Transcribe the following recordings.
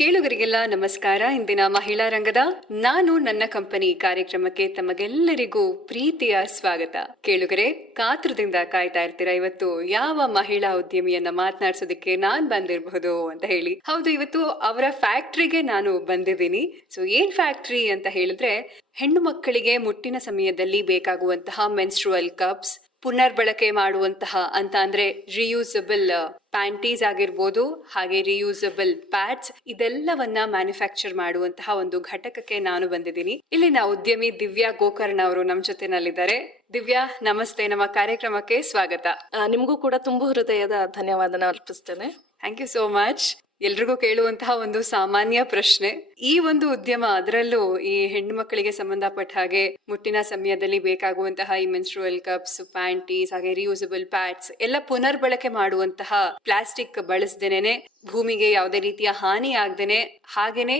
ಕೇಳುಗರಿಗೆಲ್ಲ ನಮಸ್ಕಾರ. ಇಂದಿನ ಮಹಿಳಾ ರಂಗದ ನಾನು ನನ್ನ ಕಂಪನಿ ಕಾರ್ಯಕ್ರಮಕ್ಕೆ ತಮಗೆಲ್ಲರಿಗೂ ಪ್ರೀತಿಯ ಸ್ವಾಗತ. ಕೇಳುಗರೆ, ಕಾತುರದಿಂದ ಕಾಯ್ತಾ ಇರ್ತೀರಾ ಇವತ್ತು ಯಾವ ಮಹಿಳಾ ಉದ್ಯಮಿಯನ್ನ ಮಾತನಾಡಿಸೋದಕ್ಕೆ ನಾನ್ ಬಂದಿರಬಹುದು ಅಂತ ಹೇಳಿ. ಹೌದು, ಇವತ್ತು ಅವರ ಫ್ಯಾಕ್ಟ್ರಿಗೆ ನಾನು ಬಂದಿದ್ದೀನಿ. ಸೊ ಏನ್ ಫ್ಯಾಕ್ಟ್ರಿ ಅಂತ ಹೇಳಿದ್ರೆ, ಹೆಣ್ಣು ಮಕ್ಕಳಿಗೆ ಮುಟ್ಟಿನ ಸಮಯದಲ್ಲಿ ಬೇಕಾಗುವಂತಹ ಮೆನ್ಸ್ಟ್ರುವಲ್ ಕಪ್ಸ್, ಪುನರ್ಬಳಕೆ ಮಾಡುವಂತಹ ಅಂತ ಅಂದ್ರೆ ರಿಯೂಸಬಲ್ ಪ್ಯಾಂಟೀಸ್ ಆಗಿರ್ಬೋದು, ಹಾಗೆ ರಿಯೂಸಬಲ್ ಪ್ಯಾಡ್ಸ್, ಇದೆಲ್ಲವನ್ನ ಮ್ಯಾನುಫ್ಯಾಕ್ಚರ್ ಮಾಡುವಂತಹ ಒಂದು ಘಟಕಕ್ಕೆ ನಾನು ಬಂದಿದ್ದೀನಿ. ಇಲ್ಲಿನ ಉದ್ಯಮಿ ದಿವ್ಯಾ ಗೋಕರ್ಣ ಅವರು ನಮ್ಮ ಜೊತೆನಲ್ಲಿದ್ದಾರೆ. ದಿವ್ಯಾ, ನಮಸ್ತೆ, ನಮ್ಮ ಕಾರ್ಯಕ್ರಮಕ್ಕೆ ಸ್ವಾಗತ. ನಿಮಗೂ ಕೂಡ ತುಂಬು ಹೃದಯದ ಧನ್ಯವಾದನ ಅರ್ಪಿಸ್ತೇನೆ. Thank you so much. ಎಲ್ರಿಗೂ ಕೇಳುವಂತಹ ಒಂದು ಸಾಮಾನ್ಯ ಪ್ರಶ್ನೆ, ಈ ಒಂದು ಉದ್ಯಮ, ಅದರಲ್ಲೂ ಈ ಹೆಣ್ಣು ಮಕ್ಕಳಿಗೆ ಸಂಬಂಧಪಟ್ಟ ಹಾಗೆ ಮುಟ್ಟಿನ ಸಮಯದಲ್ಲಿ ಬೇಕಾಗುವಂತಹ ಈ ಮೆನ್ಸ್ಟ್ರುವಲ್ ಕಪ್ಸ್, ಪ್ಯಾಂಟೀಸ್, ಹಾಗೆ ರಿಯೂಸಬಲ್ ಪ್ಯಾಡ್ಸ್ ಎಲ್ಲ ಪುನರ್ಬಳಕೆ ಮಾಡುವಂತಹ ಪ್ಲಾಸ್ಟಿಕ್ ಬಳಸದೇನೆ, ಭೂಮಿಗೆ ಯಾವುದೇ ರೀತಿಯ ಹಾನಿ ಆಗದೇನೆ ಹಾಗೇನೆ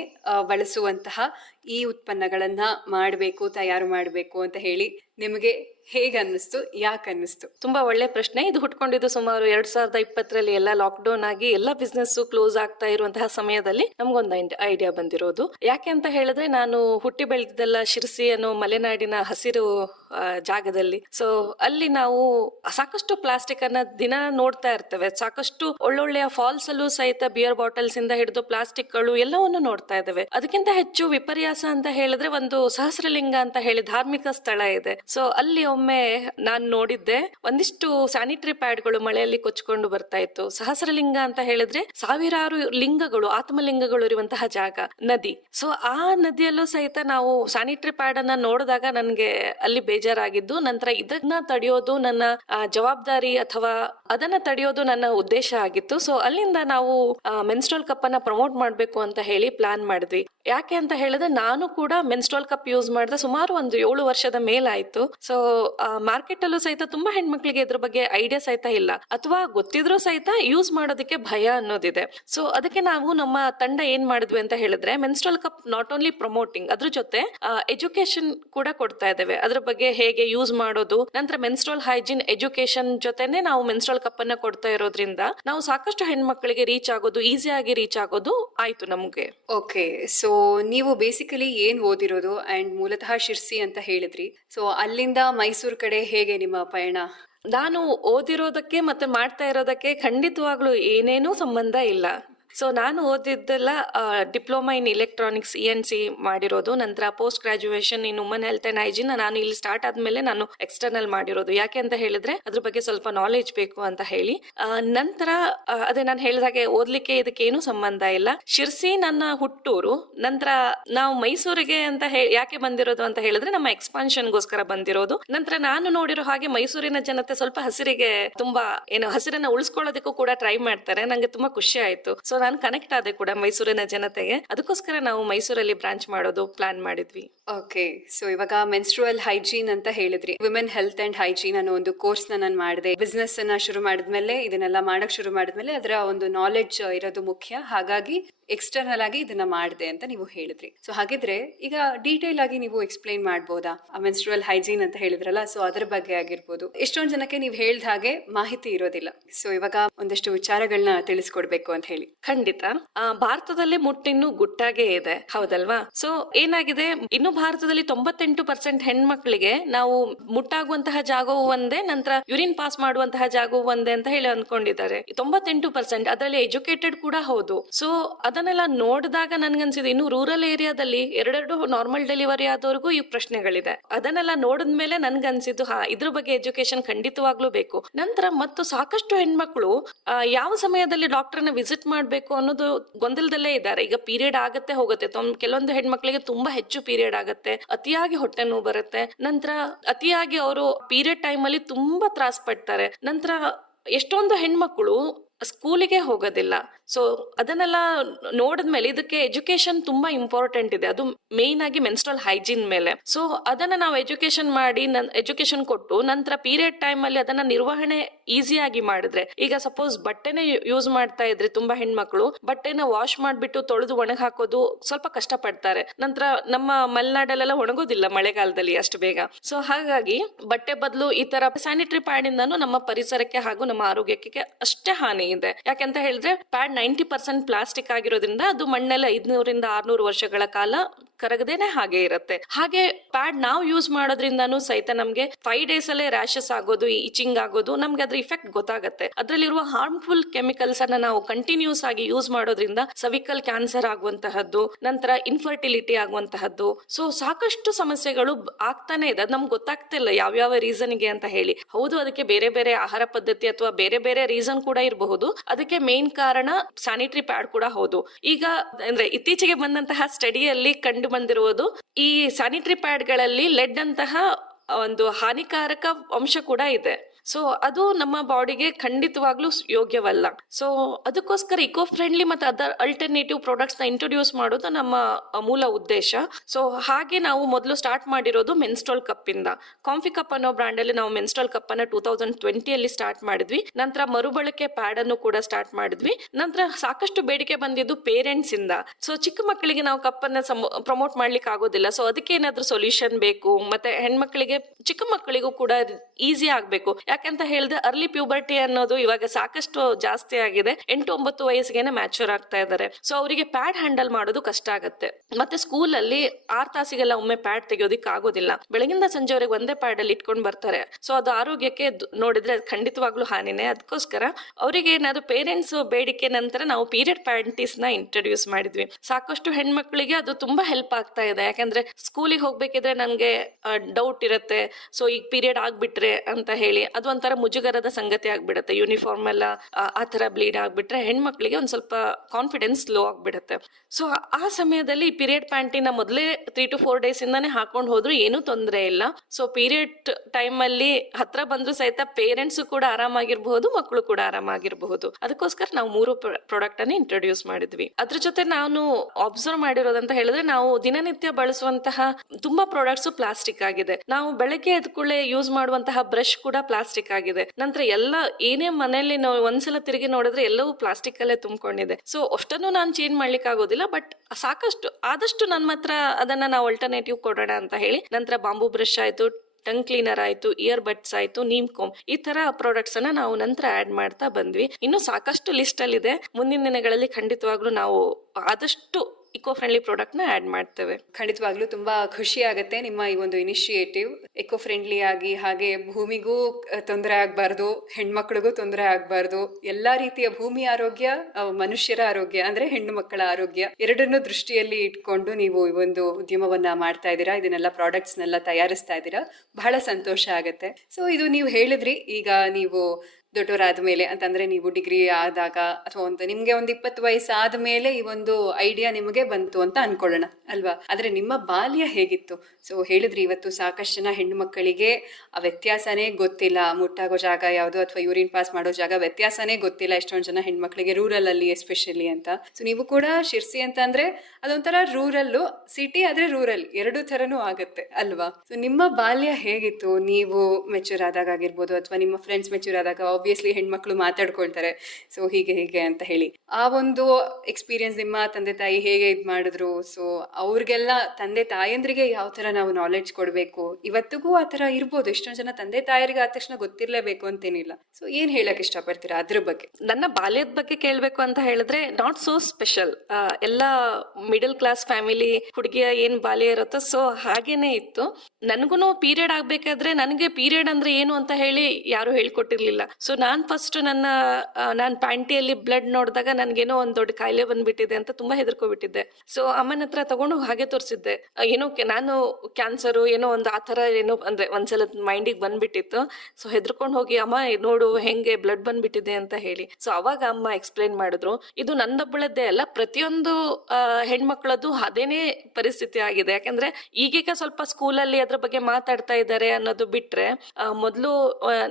ಬಳಸುವಂತಹ ಈ ಉತ್ಪನ್ನಗಳನ್ನ ಮಾಡಬೇಕು, ತಯಾರು ಮಾಡಬೇಕು ಅಂತ ಹೇಳಿ ನಿಮಗೆ ಹೇಗೆ ಅನ್ನಿಸ್ತು, ಯಾಕೆ ಅನ್ನಿಸ್ತು? ತುಂಬಾ ಒಳ್ಳೆ ಪ್ರಶ್ನೆ. ಇದು ಹುಟ್ಕೊಂಡಿದ್ದು ಸುಮಾರು 2020 ಎಲ್ಲ ಲಾಕ್ಡೌನ್ ಆಗಿ ಎಲ್ಲ ಬಿಸ್ನೆಸ್ ಕ್ಲೋಸ್ ಆಗ್ತಾ ಇರುವಂತಹ ಸಮಯದಲ್ಲಿ ನಮ್ಗೊಂದು ಐಡಿಯಾ ಬಂದಿರೋದು. ಯಾಕೆ ಅಂತ ಹೇಳಿದ್ರೆ, ನಾನು ಹುಟ್ಟಿ ಬೆಳೆದಿದ್ದೆಲ್ಲ ಶಿರ್ಸಿ ಅನ್ನೋ ಮಲೆನಾಡಿನ ಹಸಿರು ಜಾಗದಲ್ಲಿ. ಸೊ ಅಲ್ಲಿ ನಾವು ಸಾಕಷ್ಟು ಪ್ಲಾಸ್ಟಿಕ್ ಅನ್ನ ದಿನ ನೋಡ್ತಾ ಇರ್ತೇವೆ. ಸಾಕಷ್ಟು ಒಳ್ಳೊಳ್ಳೆಯ ಫಾಲ್ಸ್ ಅಲ್ಲೂ ಸಹಿತ ಬಿಯರ್ ಬಾಟಲ್ಸ್ ಇಂದ ಹಿಡಿದು ಪ್ಲಾಸ್ಟಿಕ್ ಗಳು ಎಲ್ಲವನ್ನು ನೋಡ್ತಾ ಇದ್ದೇವೆ. ಅದಕ್ಕಿಂತ ಹೆಚ್ಚು ವಿಪರ್ಯಾಸ ಅಂತ ಹೇಳಿದ್ರೆ, ಒಂದು ಸಹಸ್ರಲಿಂಗ ಅಂತ ಹೇಳಿ ಧಾರ್ಮಿಕ ಸ್ಥಳ ಇದೆ. ಸೊ ಅಲ್ಲಿ ಒಮ್ಮೆ ನಾನು ನೋಡಿದ್ದೆ, ಒಂದಿಷ್ಟು ಸ್ಯಾನಿಟರಿ ಪ್ಯಾಡ್ಗಳು ಮಳೆಯಲ್ಲಿ ಕೊಚ್ಕೊಂಡು ಬರ್ತಾ ಇತ್ತು. ಸಹಸ್ರಲಿಂಗ ಅಂತ ಹೇಳಿದ್ರೆ ಸಾವಿರಾರು ಲಿಂಗಗಳು, ಆತ್ಮಲಿಂಗಗಳು ಇರುವಂತಹ ಜಾಗ, ನದಿ. ಸೊ ಆ ನದಿಯಲ್ಲೂ ಸಹಿತ ನಾವು ಸ್ಯಾನಿಟರಿ ಪ್ಯಾಡ್ ಅನ್ನ ನೋಡಿದಾಗ ನನ್ಗೆ ಅಲ್ಲಿ ಬೇಜಾರಾಗಿದ್ದು, ನಂತರ ಇದನ್ನ ತಡೆಯೋದು ನನ್ನ ಜವಾಬ್ದಾರಿ ಅಥವಾ ಅದನ್ನ ತಡೆಯೋದು ನನ್ನ ಉದ್ದೇಶ ಆಗಿತ್ತು. ಸೊ ಅಲ್ಲಿಂದ ನಾವು ಮೆನ್ಸ್ಟ್ರುವಲ್ ಕಪ್ ಅನ್ನ ಪ್ರಮೋಟ್ ಮಾಡ್ಬೇಕು ಅಂತ ಹೇಳಿ ಪ್ಲಾನ್ ಮಾಡಿದ್ವಿ. ಯಾಕೆ ಅಂತ ಹೇಳಿದ್ರೆ, ನಾನು ಕೂಡ ಮೆನ್ಸ್ಟ್ರುವಲ್ ಕಪ್ ಯೂಸ್ ಮಾಡಿದ ಸುಮಾರು ಒಂದು 7 ವರ್ಷದ ಮೇಲಾಯ್ತು. ಸೊ ಮಾರ್ಕೆಟ್ ಅಲ್ಲೂ ಸಹಿತ ತುಂಬಾ ಹೆಣ್ಮಕ್ಳಿಗೆ ಇದ್ರ ಬಗ್ಗೆ ಐಡಿಯಾ ಸಹಿತ ಇಲ್ಲ, ಅಥವಾ ಗೊತ್ತಿದ್ರು ಸಹಿತ ಯೂಸ್ ಮಾಡೋದಕ್ಕೆ ಭಯ ಅನ್ನೋದಿದೆ. ಸೊ ಅದಕ್ಕೆ ನಾವು ನಮ್ಮ ತಂಡ ಏನ್ ಮಾಡಿದ್ವಿ ಅಂತ ಹೇಳಿದ್ರೆ, menstrual cup not only promoting, ಅದ್ರ ಜೊತೆ ಎಜುಕೇಶನ್ ಕೂಡ ಕೊಡ್ತಾ ಇದ್ದೇವೆ. ಅದ್ರ ಬಗ್ಗೆ ಹೇಗೆ ಯೂಸ್ ಮಾಡೋದು, ನಂತರ ಮೆನ್ಸ್ಟ್ರುವಲ್ ಹೈಜೀನ್ ಎಜುಕೇಶನ್ ಜೊತೆನೆ ನಾವು ಮೆನ್ಸ್ಟ್ರುವಲ್ ಕಪ್ ಅನ್ನ ಕೊಡ್ತಾ ಇರೋದ್ರಿಂದ ನಾವು ಸಾಕಷ್ಟು ಹೆಣ್ಮಕ್ಳಿಗೆ ರೀಚ್ ಆಗೋದು, ಈಸಿಯಾಗಿ ರೀಚ್ ಆಗೋದು ಆಯ್ತು ನಮ್ಗೆ. ಓಕೆ, ಸೊ ನೀವು ಬೇಸಿಕಲಿ ಏನ್ ಓದಿರೋದು ಅಂಡ್ ಮೂಲತಃ ಶಿರ್ಸಿ ಅಂತ ಹೇಳಿದ್ರಿ. ಸೊ ಅಲ್ಲಿಂದ ಮೈಸೂರು ಕಡೆ ಹೇಗೆ ನಿಮ್ಮ ಪಯಣ? ನಾನು ಓದಿರೋದಕ್ಕೆ ಮತ್ತೆ ಮಾಡ್ತಾ ಇರೋದಕ್ಕೆ ಖಂಡಿತವಾಗ್ಲೂ ಏನೇನೂ ಸಂಬಂಧ ಇಲ್ಲ. ಸೊ ನಾನು ಓದಿದ್ದೆಲ್ಲ ಡಿಪ್ಲೊಮಾ ಇನ್ ಎಲೆಕ್ಟ್ರಾನಿಕ್ಸ್ ENC ಮಾಡಿರೋದು. ನಂತರ post graduation in woman health and hygiene ನಾನು ಇಲ್ಲಿ ಸ್ಟಾರ್ಟ್ ಆದ್ಮೇಲೆ ನಾನು ಎಕ್ಸ್ಟರ್ನಲ್ ಮಾಡಿರೋದು. ಯಾಕೆ ಅಂತ ಹೇಳಿದ್ರೆ ಅದ್ರ ಬಗ್ಗೆ ಸ್ವಲ್ಪ ನಾಲೆಜ್ ಬೇಕು ಅಂತ ಹೇಳಿ. ನಂತರ ಅದೇ ನಾನು ಹೇಳಿದಾಗೆ ಓದ್ಲಿಕ್ಕೆ ಇದಕ್ಕೆ ಏನು ಸಂಬಂಧ ಇಲ್ಲ. ಶಿರ್ಸಿ ನನ್ನ ಹುಟ್ಟೂರು. ನಂತರ ನಾವು ಮೈಸೂರಿಗೆ ಅಂತ ಯಾಕೆ ಬಂದಿರೋದು ಅಂತ ಹೇಳಿದ್ರೆ, ನಮ್ಮ ಎಕ್ಸ್ಪಾನ್ಷನ್ಗೋಸ್ಕರ ಬಂದಿರೋದು. ನಂತರ ನಾನು ನೋಡಿರೋ ಹಾಗೆ ಮೈಸೂರಿನ ಜನತೆ ಸ್ವಲ್ಪ ಹಸಿರಿಗೆ ತುಂಬಾ ಹಸಿರನ್ನ ಉಳಿಸ್ಕೊಳ್ಳೋದಕ್ಕೂ ಕೂಡ ಟ್ರೈ ಮಾಡ್ತಾರೆ. ನಂಗೆ ತುಂಬಾ ಖುಷಿ ಆಯ್ತು. ಸೊ ನಾನು ಕನೆಕ್ಟ್ ಆದೆ ಕೂಡ ಮೈಸೂರಿನ ಜನತೆಗೆ. ಅದಕ್ಕೋಸ್ಕರ ನಾವು ಮೈಸೂರಲ್ಲಿ ಬ್ರಾಂಚ್ ಮಾಡೋದು ಪ್ಲಾನ್ ಮಾಡಿದ್ವಿ. ಓಕೆ, ಸೊ ಇವಾಗ ಮೆನ್ಸ್ಟ್ರುವಲ್ ಹೈಜೀನ್ ಅಂತ ಹೇಳಿದ್ರಿ, ವಿಮೆನ್ ಹೆಲ್ತ್ ಅಂಡ್ ಹೈಜೀನ್ ಅನ್ನೋ ಒಂದು ಕೋರ್ಸ್ ನಾನು ಮಾಡಿದೆ. ಬಿಸ್ನೆಸ್ ಅನ್ನ ಶುರು ಮಾಡಿದ್ಮೇಲೆ, ಇದನ್ನೆಲ್ಲ ಮಾಡಕ್ ಶುರು ಮಾಡಿದ್ಮೇಲೆ ಅದರ ಒಂದು ನಾಲೆಡ್ಜ್ ಇರೋದು ಮುಖ್ಯ. ಹಾಗಾಗಿ ಎಕ್ಸ್ಟರ್ನಲ್ ಆಗಿ ಇದನ್ನ ಮಾಡಿದೆ ಅಂತ ನೀವು ಹೇಳಿದ್ರಿ. ಸೊ ಹಾಗಿದ್ರೆ ಈಗ ಡೀಟೇಲ್ ಆಗಿ ನೀವು ಎಕ್ಸ್ಪ್ಲೈನ್ ಮಾಡ್ಬೋದಾ, ಮೆನ್ಸ್ಟ್ರುವಲ್ ಹೈಜೀನ್ ಅಂತ ಹೇಳಿದ್ರಲ್ಲ, ಸೊ ಅದ್ರ ಬಗ್ಗೆ ಆಗಿರ್ಬೋದು. ಎಷ್ಟೊಂದು ಜನಕ್ಕೆ ನೀವು ಹೇಳ್ದ ಹಾಗೆ ಮಾಹಿತಿ ಇರೋದಿಲ್ಲ. ಸೊ ಇವಾಗ ಒಂದಷ್ಟು ವಿಚಾರಗಳನ್ನ ತಿಳಿಸ್ಕೊಡ್ಬೇಕು ಅಂತ ಹೇಳಿ. ಖಂಡಿತ. ಭಾರತದಲ್ಲಿ ಮುಟ್ಟಿನ್ನು ಗುಟ್ಟಾಗೆ ಇದೆ, ಹೌದಲ್ವಾ? ಸೊ ಏನಾಗಿದೆ, ಇನ್ನು ಭಾರತದಲ್ಲಿ 98% ಹೆಣ್ಮಕ್ಳಿಗೆ ನಾವು ಮುಟ್ಟಾಗುವಂತಹ ಜಾಗವು ಒಂದೇ, ನಂತರ ಯೂರಿನ್ ಪಾಸ್ ಮಾಡುವಂತಹ ಜಾಗವು ಒಂದೇ ಅಂತ ಹೇಳಿ ಅನ್ಕೊಂಡಿದ್ದಾರೆ. 98% ಅದರಲ್ಲಿ ಎಜುಕೇಟೆಡ್ ಕೂಡ ಹೌದು. ಸೊ ಅದನ್ನೆಲ್ಲ ನೋಡಿದಾಗ ನನ್ಗನ್ಸಿದೆ, ಇನ್ನು ರೂರಲ್ ಏರಿಯಾದಲ್ಲಿ 2 ನಾರ್ಮಲ್ ಡೆಲಿವರಿ ಆದವ್ರಿಗೂ ಈ ಪ್ರಶ್ನೆಗಳಿದೆ. ಅದನ್ನೆಲ್ಲ ನೋಡಿದ್ಮೇಲೆ ನನ್ಗನ್ಸಿದ್ದು, ಇದ್ರ ಬಗ್ಗೆ ಎಜುಕೇಶನ್ ಖಂಡಿತವಾಗ್ಲೂ ಬೇಕು. ನಂತರ ಮತ್ತು ಸಾಕಷ್ಟು ಹೆಣ್ಮಕ್ಳು ಯಾವ ಸಮಯದಲ್ಲಿ ಡಾಕ್ಟರ್ನ ವಿಸಿಟ್ ಮಾಡ್ಬೇಕು ಅನ್ನೋದು ಗೊಂದಲದಲ್ಲೇ ಇದ್ದಾರೆ. ಈಗ ಪೀರಿಯಡ್ ಆಗತ್ತೆ ಹೋಗುತ್ತೆ, ಕೆಲವೊಂದು ಹೆಣ್ಮಕ್ಳಿಗೆ ತುಂಬಾ ಹೆಚ್ಚು ಪೀರಿಯಡ್ ಆಗತ್ತೆ, ಅತಿಯಾಗಿ ಹೊಟ್ಟೆ ನೋವು ಬರುತ್ತೆ. ನಂತರ ಅತಿಯಾಗಿ ಅವರು ಪೀರಿಯಡ್ ಟೈಮ್ ಅಲ್ಲಿ ತುಂಬಾ ತ್ರಾಸ ಪಡ್ತಾರೆ. ನಂತರ ಎಷ್ಟೊಂದು ಹೆಣ್ಮಕ್ಳು ಸ್ಕೂಲಿಗೆ ಹೋಗೋದಿಲ್ಲ. ಸೊ ಅದನ್ನೆಲ್ಲ ನೋಡಿದ್ಮೇಲೆ ಇದಕ್ಕೆ ಎಜುಕೇಶನ್ ತುಂಬಾ ಇಂಪಾರ್ಟೆಂಟ್ ಇದೆ, ಅದು ಮೇನ್ ಆಗಿ ಮೆನ್ಸ್ಟ್ರುವಲ್ ಹೈಜೀನ್ ಮೇಲೆ. ಸೊ ಅದನ್ನ ನಾವು ಎಜುಕೇಶನ್ ಮಾಡಿ, ಎಜುಕೇಶನ್ ಕೊಟ್ಟು, ನಂತರ ಪೀರಿಯಡ್ ಟೈಮ್ ಅಲ್ಲಿ ಅದನ್ನ ನಿರ್ವಹಣೆ ಈಸಿಯಾಗಿ ಮಾಡಿದ್ರೆ, ಈಗ ಸಪೋಸ್ ಬಟ್ಟೆನೆ ಯೂಸ್ ಮಾಡ್ತಾ ಇದ್ರೆ ತುಂಬಾ ಹೆಣ್ಮಕ್ಳು ಬಟ್ಟೆನ ವಾಶ್ ಮಾಡ್ಬಿಟ್ಟು ತೊಳೆದು ಒಣಗ್ ಹಾಕೋದು ಸ್ವಲ್ಪ ಕಷ್ಟ ಪಡ್ತಾರೆ. ನಂತರ ನಮ್ಮ ಮಲೆನಾಡಲ್ಲೆಲ್ಲ ಒಣಗೋದಿಲ್ಲ ಮಳೆಗಾಲದಲ್ಲಿ ಅಷ್ಟು ಬೇಗ. ಸೊ ಹಾಗಾಗಿ ಬಟ್ಟೆ ಬದಲು ಈ ತರ ಸ್ಯಾನಿಟರಿ ಪ್ಯಾಡ್ ಇಂದಾನು ನಮ್ಮ ಪರಿಸರಕ್ಕೆ ಹಾಗೂ ನಮ್ಮ ಆರೋಗ್ಯಕ್ಕೆ ಅಷ್ಟೇ ಹಾನಿ ಇದೆ. ಯಾಕೆಂತ ಹೇಳಿದ್ರೆ ಪ್ಯಾಡ್ 90% ಪ್ಲಾಸ್ಟಿಕ್ ಆಗಿರೋದ್ರಿಂದ ಅದು ಮಣ್ಣಲ್ಲಿ 500-600 ವರ್ಷಗಳ ಕಾಲ ಕರಗದೇನೆ ಹಾಗೆ ಇರುತ್ತೆ. ಹಾಗೆ ಪ್ಯಾಡ್ ನಾವು ಯೂಸ್ ಮಾಡೋದ್ರಿಂದಾನು ಸಹಿತ ನಮ್ಗೆ 5 days ಅಲ್ಲೇ ರ್ಯಾಶಸ್ ಆಗೋದು, ಇಚಿಂಗ್ ಆಗೋದು, ನಮ್ಗೆ ಅದ್ರ ಇಫೆಕ್ಟ್ ಗೊತ್ತಾಗತ್ತೆ. ಅದ್ರಲ್ಲಿರುವ ಹಾರ್ಮ್ಫುಲ್ ಕೆಮಿಕಲ್ಸ್ ಅನ್ನ ನಾವು ಕಂಟಿನ್ಯೂಸ್ ಆಗಿ ಯೂಸ್ ಮಾಡೋದ್ರಿಂದ ಸವಿಕಲ್ ಕ್ಯಾನ್ಸರ್ ಆಗುವಂತಹದ್ದು, ನಂತರ ಇನ್ಫರ್ಟಿಲಿಟಿ ಆಗುವಂತಹದ್ದು, ಸೊ ಸಾಕಷ್ಟು ಸಮಸ್ಯೆಗಳು ಆಗ್ತಾನೆ ಇದೆ. ಅದ್ ನಮ್ಗೆ ಗೊತ್ತಾಗ್ತಿಲ್ಲ ಯಾವ್ಯಾವ ರೀಸನ್ಗೆ ಅಂತ ಹೇಳಿ. ಹೌದು, ಅದಕ್ಕೆ ಬೇರೆ ಬೇರೆ ಆಹಾರ ಪದ್ಧತಿ ಅಥವಾ ಬೇರೆ ಬೇರೆ ರೀಸನ್ ಕೂಡ ಇರಬಹುದು. ಅದಕ್ಕೆ ಮೇನ್ ಕಾರಣ ಸ್ಯಾನಿಟರಿ ಪ್ಯಾಡ್ ಕೂಡ ಹೌದು. ಈಗ ಅಂದ್ರೆ ಇತ್ತೀಚೆಗೆ ಬಂದಂತಹ ಸ್ಟಡಿಯಲ್ಲಿ ಕಂಡು ಬಂದಿರುವುದು ಈ ಸ್ಯಾನಿಟರಿ ಪ್ಯಾಡ್ ಗಳಲ್ಲಿ ಲೆಡ್ ಅಂತಹ ಒಂದು ಹಾನಿಕಾರಕ ಅಂಶ ಕೂಡ ಇದೆ. ಸೊ ಅದು ನಮ್ಮ ಬಾಡಿಗೆ ಖಂಡಿತವಾಗ್ಲೂ ಯೋಗ್ಯವಲ್ಲ. ಸೊ ಅದಕ್ಕೋಸ್ಕರ ಇಕೋ ಫ್ರೆಂಡ್ಲಿ ಮತ್ತು ಅದರ್ ಅಲ್ಟರ್ನೇಟಿವ್ ಪ್ರಾಡಕ್ಟ್ಸ್ ನ ಇಂಟ್ರೊಡ್ಯೂಸ್ ಮಾಡೋದು ನಮ್ಮ ಮೂಲ ಉದ್ದೇಶ. ಸೊ ಹಾಗೆ ನಾವು ಮೊದಲು ಸ್ಟಾರ್ಟ್ ಮಾಡಿರೋದು ಮೆನ್ಸ್ಟ್ರಾಲ್ ಕಪ್ ಇಂದ. ಕಾಂಫಿ ಕಪ್ ಅನ್ನೋ ಬ್ರಾಂಡ್ ಅಲ್ಲಿ ನಾವು ಮೆನ್ಸ್ಟ್ರಾಲ್ ಕಪ್ ಅನ್ನ 2020 ಸ್ಟಾರ್ಟ್ ಮಾಡಿದ್ವಿ. ನಂತರ ಮರುಬಳಕೆ ಪ್ಯಾಡ್ ಅನ್ನು ಕೂಡ ಸ್ಟಾರ್ಟ್ ಮಾಡಿದ್ವಿ. ನಂತರ ಸಾಕಷ್ಟು ಬೇಡಿಕೆ ಬಂದಿದ್ದು ಪೇರೆಂಟ್ಸ್ ಇಂದ. ಸೊ ಚಿಕ್ಕ ಮಕ್ಕಳಿಗೆ ನಾವು ಕಪ್ ಅನ್ನ ಪ್ರಮೋಟ್ ಮಾಡ್ಲಿಕ್ಕೆ ಆಗೋದಿಲ್ಲ. ಸೊ ಅದಕ್ಕೆ ಏನಾದ್ರೂ ಸೊಲ್ಯೂಷನ್ ಬೇಕು. ಮತ್ತೆ ಹೆಣ್ಮಕ್ಳಿಗೆ, ಚಿಕ್ಕ ಮಕ್ಕಳಿಗೂ ಕೂಡ ಈಸಿ ಆಗ್ಬೇಕು. ಯಾಕಂತ ಹೇಳಿದ್ರೆ ಅರ್ಲಿ ಪ್ಯೂಬರ್ಟಿ ಅನ್ನೋದು ಇವಾಗ ಸಾಕಷ್ಟು ಜಾಸ್ತಿ ಆಗಿದೆ. 8-9 ವಯಸ್ಸಿಗೆ ಮ್ಯಾಚೂರ್ ಆಗ್ತಾ ಇದ್ದಾರೆ. ಸೊ ಅವರಿಗೆ ಪ್ಯಾಡ್ ಹ್ಯಾಂಡಲ್ ಮಾಡೋದು ಕಷ್ಟ ಆಗುತ್ತೆ. ಮತ್ತೆ ಸ್ಕೂಲ್ ಅಲ್ಲಿ 6 ತಾಸಿಗೆಲ್ಲ ಒಮ್ಮೆ ಪ್ಯಾಡ್ ತೆಗೆಯೋದಿಕ್ ಆಗೋದಿಲ್ಲ. ಬೆಳಗಿಂದ ಸಂಜೆವರೆಗೆ ಒಂದೇ ಪ್ಯಾಡ್ ಅಲ್ಲಿ ಇಟ್ಕೊಂಡು ಬರ್ತಾರೆ. ಸೊ ಅದು ಆರೋಗ್ಯಕ್ಕೆ ನೋಡಿದ್ರೆ ಖಂಡಿತವಾಗ್ಲೂ ಹಾನಿನೇ. ಅದಕ್ಕೋಸ್ಕರ ಅವರಿಗೆ ಏನಾದ್ರು ಪೇರೆಂಟ್ಸ್ ಬೇಡಿಕೆ ನಂತರ ನಾವು ಪೀರಿಯಡ್ ಪ್ಯಾಂಟೀಸ್ ನ ಇಂಟ್ರೊಡ್ಯೂಸ್ ಮಾಡಿದ್ವಿ. ಸಾಕಷ್ಟು ಹೆಣ್ಮಕ್ಳಿಗೆ ಅದು ತುಂಬಾ ಹೆಲ್ಪ್ ಆಗ್ತಾ ಇದೆ. ಯಾಕಂದ್ರೆ ಸ್ಕೂಲಿಗೆ ಹೋಗ್ಬೇಕಿದ್ರೆ ನನ್ಗೆ ಡೌಟ್ ಇರುತ್ತೆ. ಸೊ ಈಗ ಪೀರಿಯಡ್ ಆಗ್ಬಿಟ್ರೆ ಅಂತ ಹೇಳಿ ಅದು ಒಂಥರ ಮುಜುಗರದ ಸಂಗತಿ ಆಗ್ಬಿಡುತ್ತೆ. ಯೂನಿಫಾರ್ಮ್ ಎಲ್ಲ ಆ ತರ ಬ್ಲೀಡ್ ಆಗ್ಬಿಟ್ರೆ ಹೆಣ್ಮಕ್ಳಿಗೆ ಒಂದ್ ಸ್ವಲ್ಪ ಕಾನ್ಫಿಡೆನ್ಸ್ ಲೋ ಆಗ್ಬಿಡುತ್ತೆ. ಸೊ ಆ ಸಮಯದಲ್ಲಿ ಪೀರಿಯಡ್ ಪ್ಯಾಂಟಿನ ಮೊದಲೇ 3 to 4 days ಇಂದಾನೆ ಹಾಕೊಂಡು ಹೋದ್ರು ಏನೂ ತೊಂದರೆ ಇಲ್ಲ. ಸೊ ಪೀರಿಯಡ್ ಟೈಮ್ ಅಲ್ಲಿ ಹತ್ರ ಬಂದ್ರು ಸಹಿತ ಪೇರೆಂಟ್ಸ್ ಕೂಡ ಆರಾಮಾಗಿರ್ಬಹುದು, ಮಕ್ಕಳು ಕೂಡ ಆರಾಮಾಗಿರ್ಬಹುದು. ಅದಕ್ಕೋಸ್ಕರ ನಾವು 3 ಪ್ರಾಡಕ್ಟ್ ಅನ್ನು ಇಂಟ್ರೊಡ್ಯೂಸ್ ಮಾಡಿದ್ವಿ. ಅದ್ರ ಜೊತೆ ನಾನು ಅಬ್ಸರ್ವ್ ಮಾಡಿರೋದಂತ ಹೇಳಿದ್ರೆ, ನಾವು ದಿನನಿತ್ಯ ಬಳಸುವಂತಹ ತುಂಬಾ ಪ್ರಾಡಕ್ಟ್ಸ್ ಪ್ಲಾಸ್ಟಿಕ್ ಆಗಿದೆ. ನಾವು ಬೆಳಗ್ಗೆ ಎದ್ಕೂಳೆ ಯೂಸ್ ಮಾಡುವಂತಹ ಬ್ರಷ್ ಕೂಡ ಪ್ಲಾಸ್ಟಿಕ್ ಆಗಿದೆ. ನಂತರ ಎಲ್ಲ ಏನೇ ಮನೆಯಲ್ಲಿ ನಾವು ಒಂದ್ಸಲ ತಿರುಗಿ ನೋಡಿದ್ರೆ ಎಲ್ಲವೂ ಪ್ಲಾಸ್ಟಿಕ್ ಅಲ್ಲೇ ತುಂಬಿಕೊಂಡಿದೆ. ಸೊ ಅಷ್ಟನ್ನು ನಾನು ಚೇಂಜ್ ಮಾಡ್ಲಿಕ್ಕೆ ಆಗೋದಿಲ್ಲ. ಬಟ್ ಸಾಕಷ್ಟು ಆದಷ್ಟು ನನ್ನ ಹತ್ರ ಅದನ್ನ ನಾವು ಆಲ್ಟರ್ನೇಟಿವ್ ಕೊಡೋಣ ಅಂತ ಹೇಳಿ ನಂತರ ಬಾಂಬೂ ಬ್ರಷ್ ಆಯ್ತು, ಟಂಗ್ ಕ್ಲೀನರ್ ಆಯ್ತು, ಇಯರ್ ಬಡ್ಸ್ ಆಯ್ತು, ನೀಮ್ ಕೋಮ್, ಈ ತರ ಪ್ರಾಡಕ್ಟ್ಸ್ ಅನ್ನ ನಾವು ನಂತರ ಆಡ್ ಮಾಡ್ತಾ ಬಂದ್ವಿ. ಇನ್ನು ಸಾಕಷ್ಟು ಲಿಸ್ಟ್ ಅಲ್ಲಿ ಇದೆ. ಮುಂದಿನ ದಿನಗಳಲ್ಲಿ ಖಂಡಿತವಾಗ್ಲೂ ನಾವು ಆದಷ್ಟು ಇಕೋ ಫ್ರೆಂಡ್ಲಿ ಪ್ರಾಡಕ್ಟ್ ನ ಆಡ್ ಮಾಡ್ತೇವೆ. ಖಂಡಿತವಾಗ್ಲೂ ತುಂಬಾ ಖುಷಿ ಆಗುತ್ತೆ ನಿಮ್ಮ ಈ ಒಂದು ಇನಿಷಿಯೇಟಿವ್. ಎಕೋ ಫ್ರೆಂಡ್ಲಿ ಆಗಿ, ಹಾಗೆ ಭೂಮಿಗೂ ತೊಂದರೆ ಆಗ್ಬಾರ್ದು, ಹೆಣ್ಮಕ್ಳಿಗೂ ತೊಂದರೆ ಆಗ್ಬಾರ್ದು, ಎಲ್ಲಾ ರೀತಿಯ ಭೂಮಿ ಆರೋಗ್ಯ, ಮನುಷ್ಯರ ಆರೋಗ್ಯ ಅಂದ್ರೆ ಹೆಣ್ಣು ಮಕ್ಕಳ ಆರೋಗ್ಯ ಎರಡನ್ನೂ ದೃಷ್ಟಿಯಲ್ಲಿ ಇಟ್ಕೊಂಡು ನೀವು ಈ ಒಂದು ಉದ್ಯಮವನ್ನ ಮಾಡ್ತಾ ಇದ್ದೀರಾ. ಇದನ್ನೆಲ್ಲ ಪ್ರಾಡಕ್ಟ್ಸ್ ನೆಲ್ಲ ತಯಾರಿಸ್ತಾ ಇದ್ದೀರಾ. ಬಹಳ ಸಂತೋಷ ಆಗತ್ತೆ. ಸೊ ಇದು ನೀವು ಹೇಳಿದ್ರಿ, ಈಗ ನೀವು ದೊಡ್ಡವರಾದ ಮೇಲೆ ಅಂತಂದ್ರೆ ನೀವು ಡಿಗ್ರಿ ಆದಾಗ ಅಥವಾ ನಿಮ್ಗೆ ಒಂದು 20 ವಯಸ್ಸಾದ ಮೇಲೆ ಈ ಒಂದು ಐಡಿಯಾ ನಿಮಗೆ ಬಂತು ಅಂತ ಅನ್ಕೊಳ್ಳೋಣ ಅಲ್ವಾ. ಆದ್ರೆ ನಿಮ್ಮ ಬಾಲ್ಯ ಹೇಗಿತ್ತು? ಸೊ ಹೇಳಿದ್ರಿ, ಇವತ್ತು ಸಾಕಷ್ಟು ಜನ ಹೆಣ್ಣು ಮಕ್ಕಳಿಗೆ ಆ ವ್ಯತ್ಯಾಸನೇ ಗೊತ್ತಿಲ್ಲ. ಮುಟ್ಟಾಗೋ ಜಾಗ ಯಾವುದು ಅಥವಾ ಯೂರಿನ್ ಪಾಸ್ ಮಾಡೋ ಜಾಗ ವ್ಯತ್ಯಾಸನೇ ಗೊತ್ತಿಲ್ಲ ಎಷ್ಟೊಂದು ಜನ ಹೆಣ್ಮಕ್ಳಿಗೆ, ರೂರಲ್ ಅಲ್ಲಿ ಎಸ್ಪೆಷಲಿ ಅಂತ. ಸೊ ನೀವು ಕೂಡ ಶಿರ್ಸಿ ಅಂತ ಅಂದ್ರೆ ಅದೊಂಥರ ರೂರಲ್ಲು, ಸಿಟಿ ಆದ್ರೆ ರೂರಲ್, ಎರಡು ಥರನೂ ಆಗುತ್ತೆ ಅಲ್ವಾ. ಸೊ ನಿಮ್ಮ ಬಾಲ್ಯ ಹೇಗಿತ್ತು? ನೀವು ಮೆಚೂರ್ ಆದಾಗ ಆಗಿರ್ಬೋದು ಅಥವಾ ನಿಮ್ಮ ಫ್ರೆಂಡ್ಸ್ ಮೆಚೂರ್ ಆದಾಗ ಆಬ್ವಿಯಸ್ಲಿ ಹೆಣ್ಮಕ್ಳು ಮಾತಾಡ್ಕೊಳ್ತಾರೆ, ಸೊ ಹೀಗೆ ಹೀಗೆ ಅಂತ ಹೇಳಿ. ಆ ಒಂದು ಎಕ್ಸ್ಪೀರಿಯನ್ಸ್ ನಿಮ್ಮ ತಂದೆ ತಾಯಿ ಹೇಗೆ ಇದು ಮಾಡಿದ್ರು? ಸೊ ಅವ್ರಿಗೆಲ್ಲ ತಂದೆ ತಾಯಂದ್ರಿಗೆ ಯಾವ ಥರ ನಾವು ನಾಲೆಡ್ಜ್ ಕೊಡಬೇಕು? ಇವತ್ತಿಗೂ ಆ ಥರ ಇರ್ಬೋದು. ಎಷ್ಟೊಂದು ಜನ ತಂದೆ ತಾಯರಿಗೆ ಆದ ತಕ್ಷಣ ಗೊತ್ತಿರಲೇಬೇಕು ಅಂತೇನಿಲ್ಲ. ಸೊ ಏನ್ ಹೇಳಕ್ ಇಷ್ಟಪಡ್ತೀರಾ ಅದ್ರ ಬಗ್ಗೆ? ನನ್ನ ಬಾಲ್ಯದ ಬಗ್ಗೆ ಕೇಳಬೇಕು ಅಂತ ಹೇಳಿದ್ರೆ ನಾಟ್ ಸೋ ಸ್ಪೆಷಲ್. ಎಲ್ಲ ಮಿಡಲ್ ಕ್ಲಾಸ್ ಫ್ಯಾಮಿಲಿ ಹುಡುಗಿಯ ಏನ್ ಬಾಲ್ಯ ಇರುತ್ತೋ ಸೊ ಹಾಗೇನೆ ಇತ್ತು. ನನ್ಗೂನು ಪೀರಿಯಡ್ ಆಗ್ಬೇಕಾದ್ರೆ ನನಗೆ ಪೀರಿಯಡ್ ಅಂದ್ರೆ ಏನು ಅಂತ ಹೇಳಿ ಯಾರು ಹೇಳ್ಕೊಟ್ಟಿರ್ಲಿಲ್ಲ. ಸೊ ನಾನ್ ಫಸ್ಟ್ ನಾನ್ ಪ್ಯಾಂಟಿಯಲ್ಲಿ ಬ್ಲಡ್ ನೋಡಿದಾಗ ನನ್ಗೇನೋ ಒಂದ್ ದೊಡ್ಡ ಕಾಯಿಲೆ ಬಂದ್ಬಿಟ್ಟಿದೆ ಅಂತ ತುಂಬಾ ಹೆದರ್ಕೊಬಿಟ್ಟಿದ್ದೆ. ಸೊ ಅಮ್ಮನ ಹತ್ರ ತಗೊಂಡು ಹಾಗೆ ತೋರಿಸಿದ್ದೆ. ಏನೋ ನಾನು ಕ್ಯಾನ್ಸರು ಏನೋ ಒಂದು ಆತರ ಏನೋ ಅಂದ್ರೆ ಒಂದ್ಸಲ ಮೈಂಡಿಗೆ ಬಂದ್ಬಿಟ್ಟಿತ್ತು. ಸೊ ಹೆದರ್ಕೊಂಡು ಹೋಗಿ, ಅಮ್ಮ ನೋಡು ಹೆಂಗೆ ಬ್ಲಡ್ ಬಂದ್ಬಿಟ್ಟಿದೆ ಅಂತ ಹೇಳಿ. ಸೊ ಅವಾಗ ಅಮ್ಮ ಎಕ್ಸ್ಪ್ಲೈನ್ ಮಾಡಿದ್ರು, ಇದು ನಂದೊಬ್ಬಳದ್ದೇ ಅಲ್ಲ, ಪ್ರತಿಯೊಂದು ಹೆಣ್ಮಕ್ಳದ್ದು ಅದೇನೇ ಪರಿಸ್ಥಿತಿ ಆಗಿದೆ. ಯಾಕಂದ್ರೆ ಈಗೀಗ ಸ್ವಲ್ಪ ಸ್ಕೂಲಲ್ಲಿ ಅದ್ರ ಬಗ್ಗೆ ಮಾತಾಡ್ತಾ ಇದ್ದಾರೆ ಅನ್ನೋದು ಬಿಟ್ರೆ, ಮೊದಲು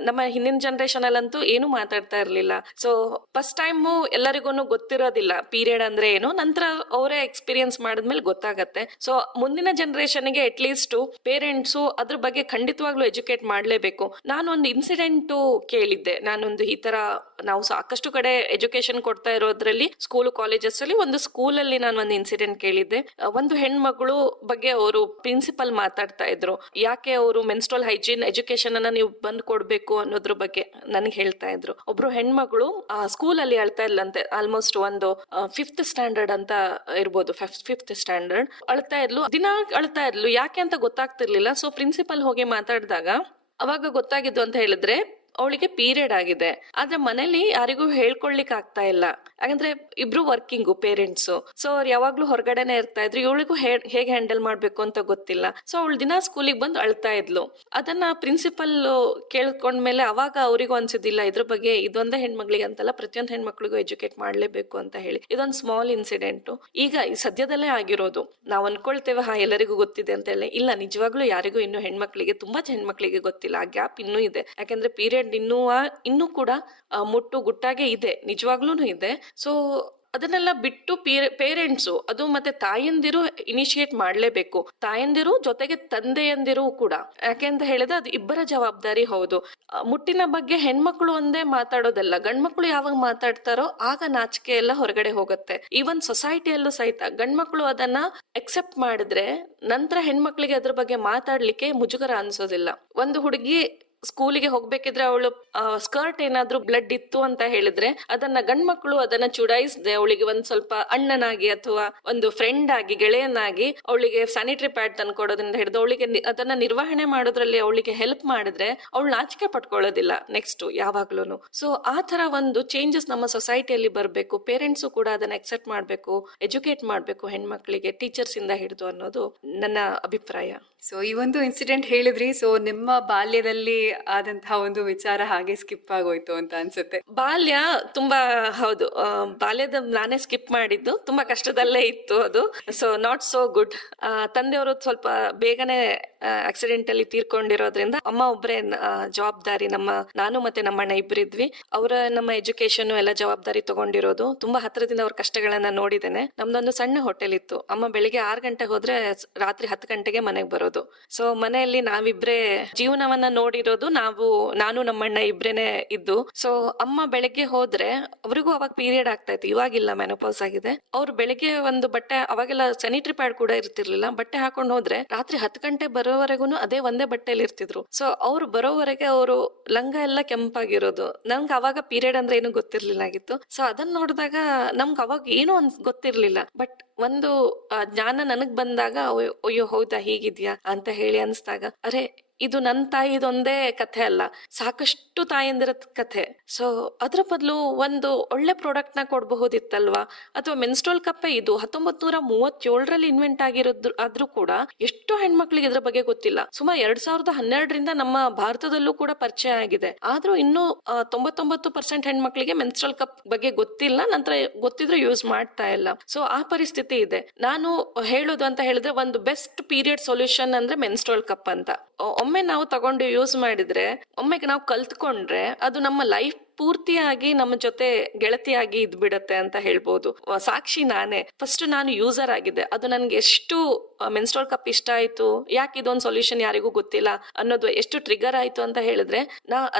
ನಮ್ಮ ಹಿಂದಿನ ಜನರೇಷನ್ ಅಲ್ಲಂತೂ ಅಂತೂ ಏನು ಮಾತಾಡ್ತಾ ಇರ್ಲಿಲ್ಲ. ಸೊ ಫಸ್ಟ್ ಟೈಮ್ ಎಲ್ಲರಿಗೂ ಗೊತ್ತಿರೋದಿಲ್ಲ ಪೀರಿಯಡ್ ಅಂದ್ರೆ ಏನು, ನಂತರ ಅವರೇ ಎಕ್ಸ್ಪೀರಿಯನ್ಸ್ ಮಾಡಿದ್ಮೇಲೆ ಗೊತ್ತಾಗತ್ತೆ. ಸೊ ಮುಂದಿನ ಜನರೇಷನ್ಗೆ ಅಟ್ ಲೀಸ್ಟ್ ಪೇರೆಂಟ್ಸ್ ಅದ್ರ ಬಗ್ಗೆ ಖಂಡಿತವಾಗ್ಲೂ ಎಜುಕೇಟ್ ಮಾಡ್ಲೇಬೇಕು. ನಾನೊಂದು ಇನ್ಸಿಡೆಂಟ್ ಕೇಳಿದ್ದೆ. ನಾನೊಂದು ಈ ತರ ನಾವು ಸಾಕಷ್ಟು ಕಡೆ ಎಜುಕೇಶನ್ ಕೊಡ್ತಾ ಇರೋದ್ರಲ್ಲಿ ಸ್ಕೂಲ್ ಕಾಲೇಜಸ್ ಅಲ್ಲಿ ಒಂದು ಸ್ಕೂಲಲ್ಲಿ ನಾನು ಒಂದು ಇನ್ಸಿಡೆಂಟ್ ಕೇಳಿದ್ದೆ. ಒಂದು ಹೆಣ್ಮಗಳು ಬಗ್ಗೆ ಅವರು ಪ್ರಿನ್ಸಿಪಲ್ ಮಾತಾಡ್ತಾ ಇದ್ರು. ಯಾಕೆ ಅವರು ಮೆನ್ಸ್ಟ್ರಲ್ ಹೈಜೀನ್ ಎಜುಕೇಶನ್ ಅನ್ನ ನೀವು ಬಂದ್ ಕೊಡ್ಬೇಕು ಅನ್ನೋದ್ರ ಬಗ್ಗೆ ನನ್ಗೆ ಹೇಳ್ತಾ ಇದ್ರು. ಒಬ್ರು ಹೆಣ್ಮಗಳು ಸ್ಕೂಲ್ ಅಲ್ಲಿ ಅಳ್ತಾ ಇಲ್ಲಂತೆ, ಆಲ್ಮೋಸ್ಟ್ ಒಂದು 5th ಸ್ಟ್ಯಾಂಡರ್ಡ್ ಅಂತ ಇರ್ಬೋದು, 5th ಸ್ಟ್ಯಾಂಡರ್ಡ್ ಅಳ್ತಾ ಇದ್ಲು. ದಿನ ಅಳ್ತಾ ಇದ್ಲು, ಯಾಕೆ ಅಂತ ಗೊತ್ತಾಗ್ತಿರ್ಲಿಲ್ಲ. ಸೊ ಪ್ರಿನ್ಸಿಪಲ್ ಹೋಗಿ ಮಾತಾಡಿದಾಗ ಅವಾಗ ಗೊತ್ತಾಗಿದ್ದು ಅಂತ ಹೇಳಿದ್ರೆ ಅವಳಿಗೆ ಪೀರಿಯಡ್ ಆಗಿದೆ. ಆದ್ರೆ ಮನೇಲಿ ಯಾರಿಗೂ ಹೇಳ್ಕೊಳ್ಲಿಕ್ಕೆ ಆಗ್ತಾ ಇಲ್ಲ, ಯಾಕಂದ್ರೆ ಇಬ್ರು ವರ್ಕಿಂಗು ಪೇರೆಂಟ್ಸ್. ಸೊ ಅವ್ರು ಯಾವಾಗ್ಲೂ ಹೊರಗಡೆನೆ ಇರ್ತಾ ಇದ್ರು, ಇವಳಿಗೂ ಹೇಗೆ ಹ್ಯಾಂಡಲ್ ಮಾಡ್ಬೇಕು ಅಂತ ಗೊತ್ತಿಲ್ಲ. ಸೊ ಅವಳು ದಿನ ಸ್ಕೂಲಿಗೆ ಬಂದು ಅಳ್ತಾ ಇದ್ಲು. ಅದನ್ನ ಪ್ರಿನ್ಸಿಪಲ್ ಕೇಳ್ಕೊಂಡ್ಮೇಲೆ ಅವಾಗ ಅವರಿಗೂ ಅನ್ಸಿದ್ದಿಲ್ಲ ಇದ್ರ ಬಗ್ಗೆ ಇದೊಂದೇ ಹೆಣ್ಮಕ್ಳಿಗೆ ಅಂತಲ್ಲ, ಪ್ರತಿಯೊಂದು ಹೆಣ್ಮಕ್ಳಿಗೂ ಎಜುಕೇಟ್ ಮಾಡ್ಲೇಬೇಕು ಅಂತ ಹೇಳಿ. ಇದೊಂದು ಸ್ಮಾಲ್ ಇನ್ಸಿಡೆಂಟ್. ಈಗ ಈ ಸದ್ಯದಲ್ಲೇ ಆಗಿರೋದು. ನಾವ್ ಅನ್ಕೊಳ್ತೇವೆ ಎಲ್ಲರಿಗೂ ಗೊತ್ತಿದೆ ಅಂತ ಹೇಳಿ, ಇಲ್ಲ, ನಿಜವಾಗ್ಲೂ ಯಾರಿಗೂ ಇನ್ನು ಹೆಣ್ಮಕ್ಳಿಗೆ, ತುಂಬಾ ಹೆಣ್ಮಕ್ಳಿಗೆ ಗೊತ್ತಿಲ್ಲ. ಆ ಗ್ಯಾಪ್ ಇನ್ನೂ ಇದೆ. ಯಾಕಂದ್ರೆ ಪೀರಿಯಡ್ ಇನ್ನೂ ಕೂಡ ಮುಟ್ಟು ಗುಟ್ಟಾಗೆ ಇದೆ, ನಿಜವಾಗ್ಲೂ ಇದೆ. ಸೊ ಅದನ್ನೆಲ್ಲ ಬಿಟ್ಟು ಪೇರೆಂಟ್ಸು, ಅದು ಮತ್ತೆ ತಾಯಂದಿರು ಇನಿಶಿಯೇಟ್ ಮಾಡ್ಲೇಬೇಕು. ತಾಯಂದಿರು ಜೊತೆಗೆ ತಂದೆಯಂದಿರು ಕೂಡ. ಯಾಕೆ ಅಂತ ಹೇಳಿದ್ರೆ ಅದು ಇಬ್ಬರ ಜವಾಬ್ದಾರಿ. ಹೌದು, ಮುಟ್ಟಿನ ಬಗ್ಗೆ ಹೆಣ್ಮಕ್ಳು ಒಂದೇ ಮಾತಾಡೋದಲ್ಲ, ಗಂಡ್ಮಕ್ಳು ಯಾವಾಗ ಮಾತಾಡ್ತಾರೋ ಆಗ ನಾಚಿಕೆ ಎಲ್ಲ ಹೊರಗಡೆ ಹೋಗುತ್ತೆ. ಈವನ್ ಸೊಸೈಟಿಯಲ್ಲೂ ಸಹಿತ ಗಂಡ್ಮಕ್ಳು ಅದನ್ನ ಎಕ್ಸೆಪ್ಟ್ ಮಾಡಿದ್ರೆ ನಂತರ ಹೆಣ್ಮಕ್ಳಿಗೆ ಅದ್ರ ಬಗ್ಗೆ ಮಾತಾಡ್ಲಿಕ್ಕೆ ಮುಜುಗರ ಅನ್ಸೋದಿಲ್ಲ. ಒಂದು ಹುಡುಗಿ ಸ್ಕೂಲಿಗೆ ಹೋಗ್ಬೇಕಿದ್ರೆ ಅವಳು ಸ್ಕರ್ಟ್ ಏನಾದ್ರೂ ಬ್ಲಡ್ ಇತ್ತು ಅಂತ ಹೇಳಿದ್ರೆ ಅದನ್ನ ಗಂಡ್ಮಕ್ಳು ಅದನ್ನ ಚುಡಾಯಿಸದೆ ಅವಳಿಗೆ ಒಂದ್ ಸ್ವಲ್ಪ ಅಣ್ಣನಾಗಿ ಅಥವಾ ಒಂದು ಫ್ರೆಂಡ್ ಆಗಿ, ಗೆಳೆಯನಾಗಿ ಅವಳಿಗೆ ಸ್ಯಾನಿಟರಿ ಪ್ಯಾಡ್ ತಂದ್ಕೊಡೋದ್ರಿಂದ ಹಿಡಿದು ಅವಳಿಗೆ ಅದನ್ನ ನಿರ್ವಹಣೆ ಮಾಡೋದ್ರಲ್ಲಿ ಅವಳಿಗೆ ಹೆಲ್ಪ್ ಮಾಡಿದ್ರೆ ಅವಳು ನಾಚಿಕೆ ಪಟ್ಕೊಳ್ಳೋದಿಲ್ಲ ನೆಕ್ಸ್ಟ್ ಯಾವಾಗ್ಲೂನು. ಸೊ ಆ ತರ ಒಂದು ಚೇಂಜಸ್ ನಮ್ಮ ಸೊಸೈಟಿಯಲ್ಲಿ ಬರಬೇಕು. ಪೇರೆಂಟ್ಸು ಕೂಡ ಅದನ್ನ ಎಕ್ಸೆಪ್ಟ್ ಮಾಡ್ಬೇಕು, ಎಜುಕೇಟ್ ಮಾಡ್ಬೇಕು ಹೆಣ್ಮಕ್ಳಿಗೆ, ಟೀಚರ್ಸ್ ಇಂದ ಹಿಡಿದು ಅನ್ನೋದು ನನ್ನ ಅಭಿಪ್ರಾಯ. ಸೊ ಈ ಒಂದು ಇನ್ಸಿಡೆಂಟ್ ಹೇಳಿದ್ರಿ. ಸೊ ನಿಮ್ಮ ಬಾಲ್ಯದಲ್ಲಿ ಆದಂತಹ ಒಂದು ವಿಚಾರ ಹಾಗೆ ಸ್ಕಿಪ್ ಆಗೋಯ್ತು ಅಂತ ಅನ್ಸುತ್ತೆ. ಬಾಲ್ಯ ತುಂಬಾ, ಹೌದು, ಬಾಲ್ಯದ ನಾನೇ ಸ್ಕಿಪ್ ಮಾಡಿದ್ದು, ತುಂಬಾ ಕಷ್ಟದಲ್ಲೇ ಇತ್ತು ಅದು. So not so good. ತಂದೆಯವರು ಸ್ವಲ್ಪ ಬೇಗನೆ ಆಕ್ಸಿಡೆಂಟ್ ಅಲ್ಲಿ ತೀರ್ಕೊಂಡಿರೋದ್ರಿಂದ ಅಮ್ಮ ಒಬ್ರೆ ಜವಾಬ್ದಾರಿ. ನಾನು ಮತ್ತೆ ನಮ್ಮ ಅಣ್ಣ ಇಬ್ಬರಿದ್ವಿ. ಅವರ ನಮ್ಮ ಎಜುಕೇಶನ್ ಎಲ್ಲ ಜವಾಬ್ದಾರಿ ತಗೊಂಡಿರೋದು. ತುಂಬಾ ಹತ್ರದಿಂದ ಅವ್ರ ಕಷ್ಟಗಳನ್ನ ನೋಡಿದ್ದೇನೆ. ನಮ್ದೊಂದು ಸಣ್ಣ ಹೋಟೆಲ್ ಇತ್ತು. ಅಮ್ಮ ಬೆಳಿಗ್ಗೆ 6 ಗಂಟೆಗೆ ಹೋದ್ರೆ ರಾತ್ರಿ 10 ಗಂಟೆಗೆ ಮನೆಗೆ ಬರೋದು. ಸೊ ಮನೆಯಲ್ಲಿ ನಾವಿಬ್ರೇ ಜೀವನವನ್ನ ನೋಡಿರೋದು. ನಾನು ನಮ್ಮಣ್ಣ ಇಬ್ರೇನೆ ಇದ್ದು. ಸೊ ಅಮ್ಮ ಬೆಳಗ್ಗೆ ಹೋದ್ರೆ ಅವ್ರಿಗೂ ಅವಾಗ ಪೀರಿಯಡ್ ಆಗ್ತಾ ಇತ್ತು, ಇವಾಗಿಲ್ಲ, ಮೆನೋಪಾಸ್ ಆಗಿದೆ. ಅವ್ರು ಬೆಳಗ್ಗೆ ಒಂದು ಬಟ್ಟೆ, ಅವಾಗೆಲ್ಲ ಸ್ಯಾನಿಟರಿ ಪ್ಯಾಡ್ ಕೂಡ ಇರ್ತಿರ್ಲಿಲ್ಲ, ಬಟ್ಟೆ ಹಾಕೊಂಡು ಹೋದ್ರೆ ರಾತ್ರಿ 10 ಗಂಟೆ ಬರೋವರೆಗೂ ಅದೇ ಒಂದೇ ಬಟ್ಟೆಲಿ ಇರ್ತಿದ್ರು. ಸೊ ಅವ್ರು ಬರೋವರೆಗೆ ಅವರು ಲಂಗ ಎಲ್ಲ ಕೆಂಪಾಗಿರೋದು. ನಮ್ಗೆ ಅವಾಗ ಪೀರಿಯಡ್ ಅಂದ್ರೆ ಏನು ಗೊತ್ತಿರ್ಲಿಲ್ಲ ಆಗಿತ್ತು. ಸೊ ಅದನ್ನ ನೋಡಿದಾಗ ನಮ್ಗೆ ಅವಾಗ ಏನು ಗೊತ್ತಿರ್ಲಿಲ್ಲ. ಬಟ್ ಒಂದು ಜ್ಞಾನ ನನಗ್ ಬಂದಾಗ ಅಯ್ಯೋ ಹೌದಾ ಹೀಗಿದ್ಯಾ ಅಂತ ಹೇಳಿ ಅನ್ಸ್ದಾಗ, ಅರೆ ಇದು ನನ್ನ ತಾಯಿದೊಂದೇ ಕಥೆ ಅಲ್ಲ, ಸಾಕಷ್ಟು ತಾಯಂದಿರ ಕಥೆ. ಸೊ ಅದ್ರ ಬದಲು ಒಂದು ಒಳ್ಳೆ ಪ್ರಾಡಕ್ಟ್ ನ ಕೊಡಬಹುದಿತ್ತಲ್ವಾ? ಅಥವಾ ಮೆನ್ಸ್ಟ್ರಲ್ ಕಪ್ಪೆ ಇದು 1937ರಲ್ಲಿ ಇನ್ವೆಂಟ್ ಆಗಿರೋದು ಆದ್ರೂ ಕೂಡ ಎಷ್ಟು ಹೆಣ್ಮಕ್ಳಿಗೆ ಇದ್ರ ಬಗ್ಗೆ ಗೊತ್ತಿಲ್ಲ. ಸುಮಾರು 2012ರಿಂದ ನಮ್ಮ ಭಾರತದಲ್ಲೂ ಕೂಡ ಪರಿಚಯ ಆಗಿದೆ. ಆದ್ರೂ ಇನ್ನೂ 99% ಹೆಣ್ಮಕ್ಳಿಗೆ ಮೆನ್ಸ್ಟ್ರಲ್ ಕಪ್ ಬಗ್ಗೆ ಗೊತ್ತಿಲ್ಲ, ನಂತರ ಗೊತ್ತಿದ್ರು ಯೂಸ್ ಮಾಡ್ತಾ ಇಲ್ಲ. ಸೊ ಆ ಪರಿಸ್ಥಿತಿ ಇದೆ. ನಾನು ಹೇಳೋದು ಅಂತ ಹೇಳಿದ್ರೆ ಒಂದು ಬೆಸ್ಟ್ ಪೀರಿಯಡ್ ಸೊಲ್ಯೂಷನ್ ಅಂದ್ರೆ ಮೆನ್ಸ್ಟ್ರಲ್ ಕಪ್ ಅಂತ. ಒಮ್ಮೆ ನಾವು ತಗೊಂಡು ಯೂಸ್ ಮಾಡಿದ್ರೆ, ಒಮ್ಮೆಗೆ ನಾವು ಕಲ್ತ್ಕೊಂಡ್ರೆ ಅದು ನಮ್ಮ ಲೈಫ್ ಪೂರ್ತಿಯಾಗಿ ನಮ್ಮ ಜೊತೆ ಗೆಳತಿಯಾಗಿ ಇದ್ಬಿಡತ್ತೆ ಅಂತ ಹೇಳ್ಬೋದು. ಸಾಕ್ಷಿ ನಾನೇ. ಫಸ್ಟ್ ನಾನು ಯೂಸರ್ ಆಗಿದ್ದೆ. ಅದು ನನ್ಗೆ ಎಷ್ಟು ಮೆನ್ಸ್ಟ್ರಲ್ ಕಪ್ ಇಷ್ಟ ಆಯ್ತು, ಯಾಕೆ ಇದೊಂದು ಸೊಲ್ಯೂಷನ್ ಯಾರಿಗೂ ಗೊತ್ತಿಲ್ಲ ಅನ್ನೋದು ಎಷ್ಟು ಟ್ರಿಗರ್ ಆಯ್ತು ಅಂತ ಹೇಳಿದ್ರೆ,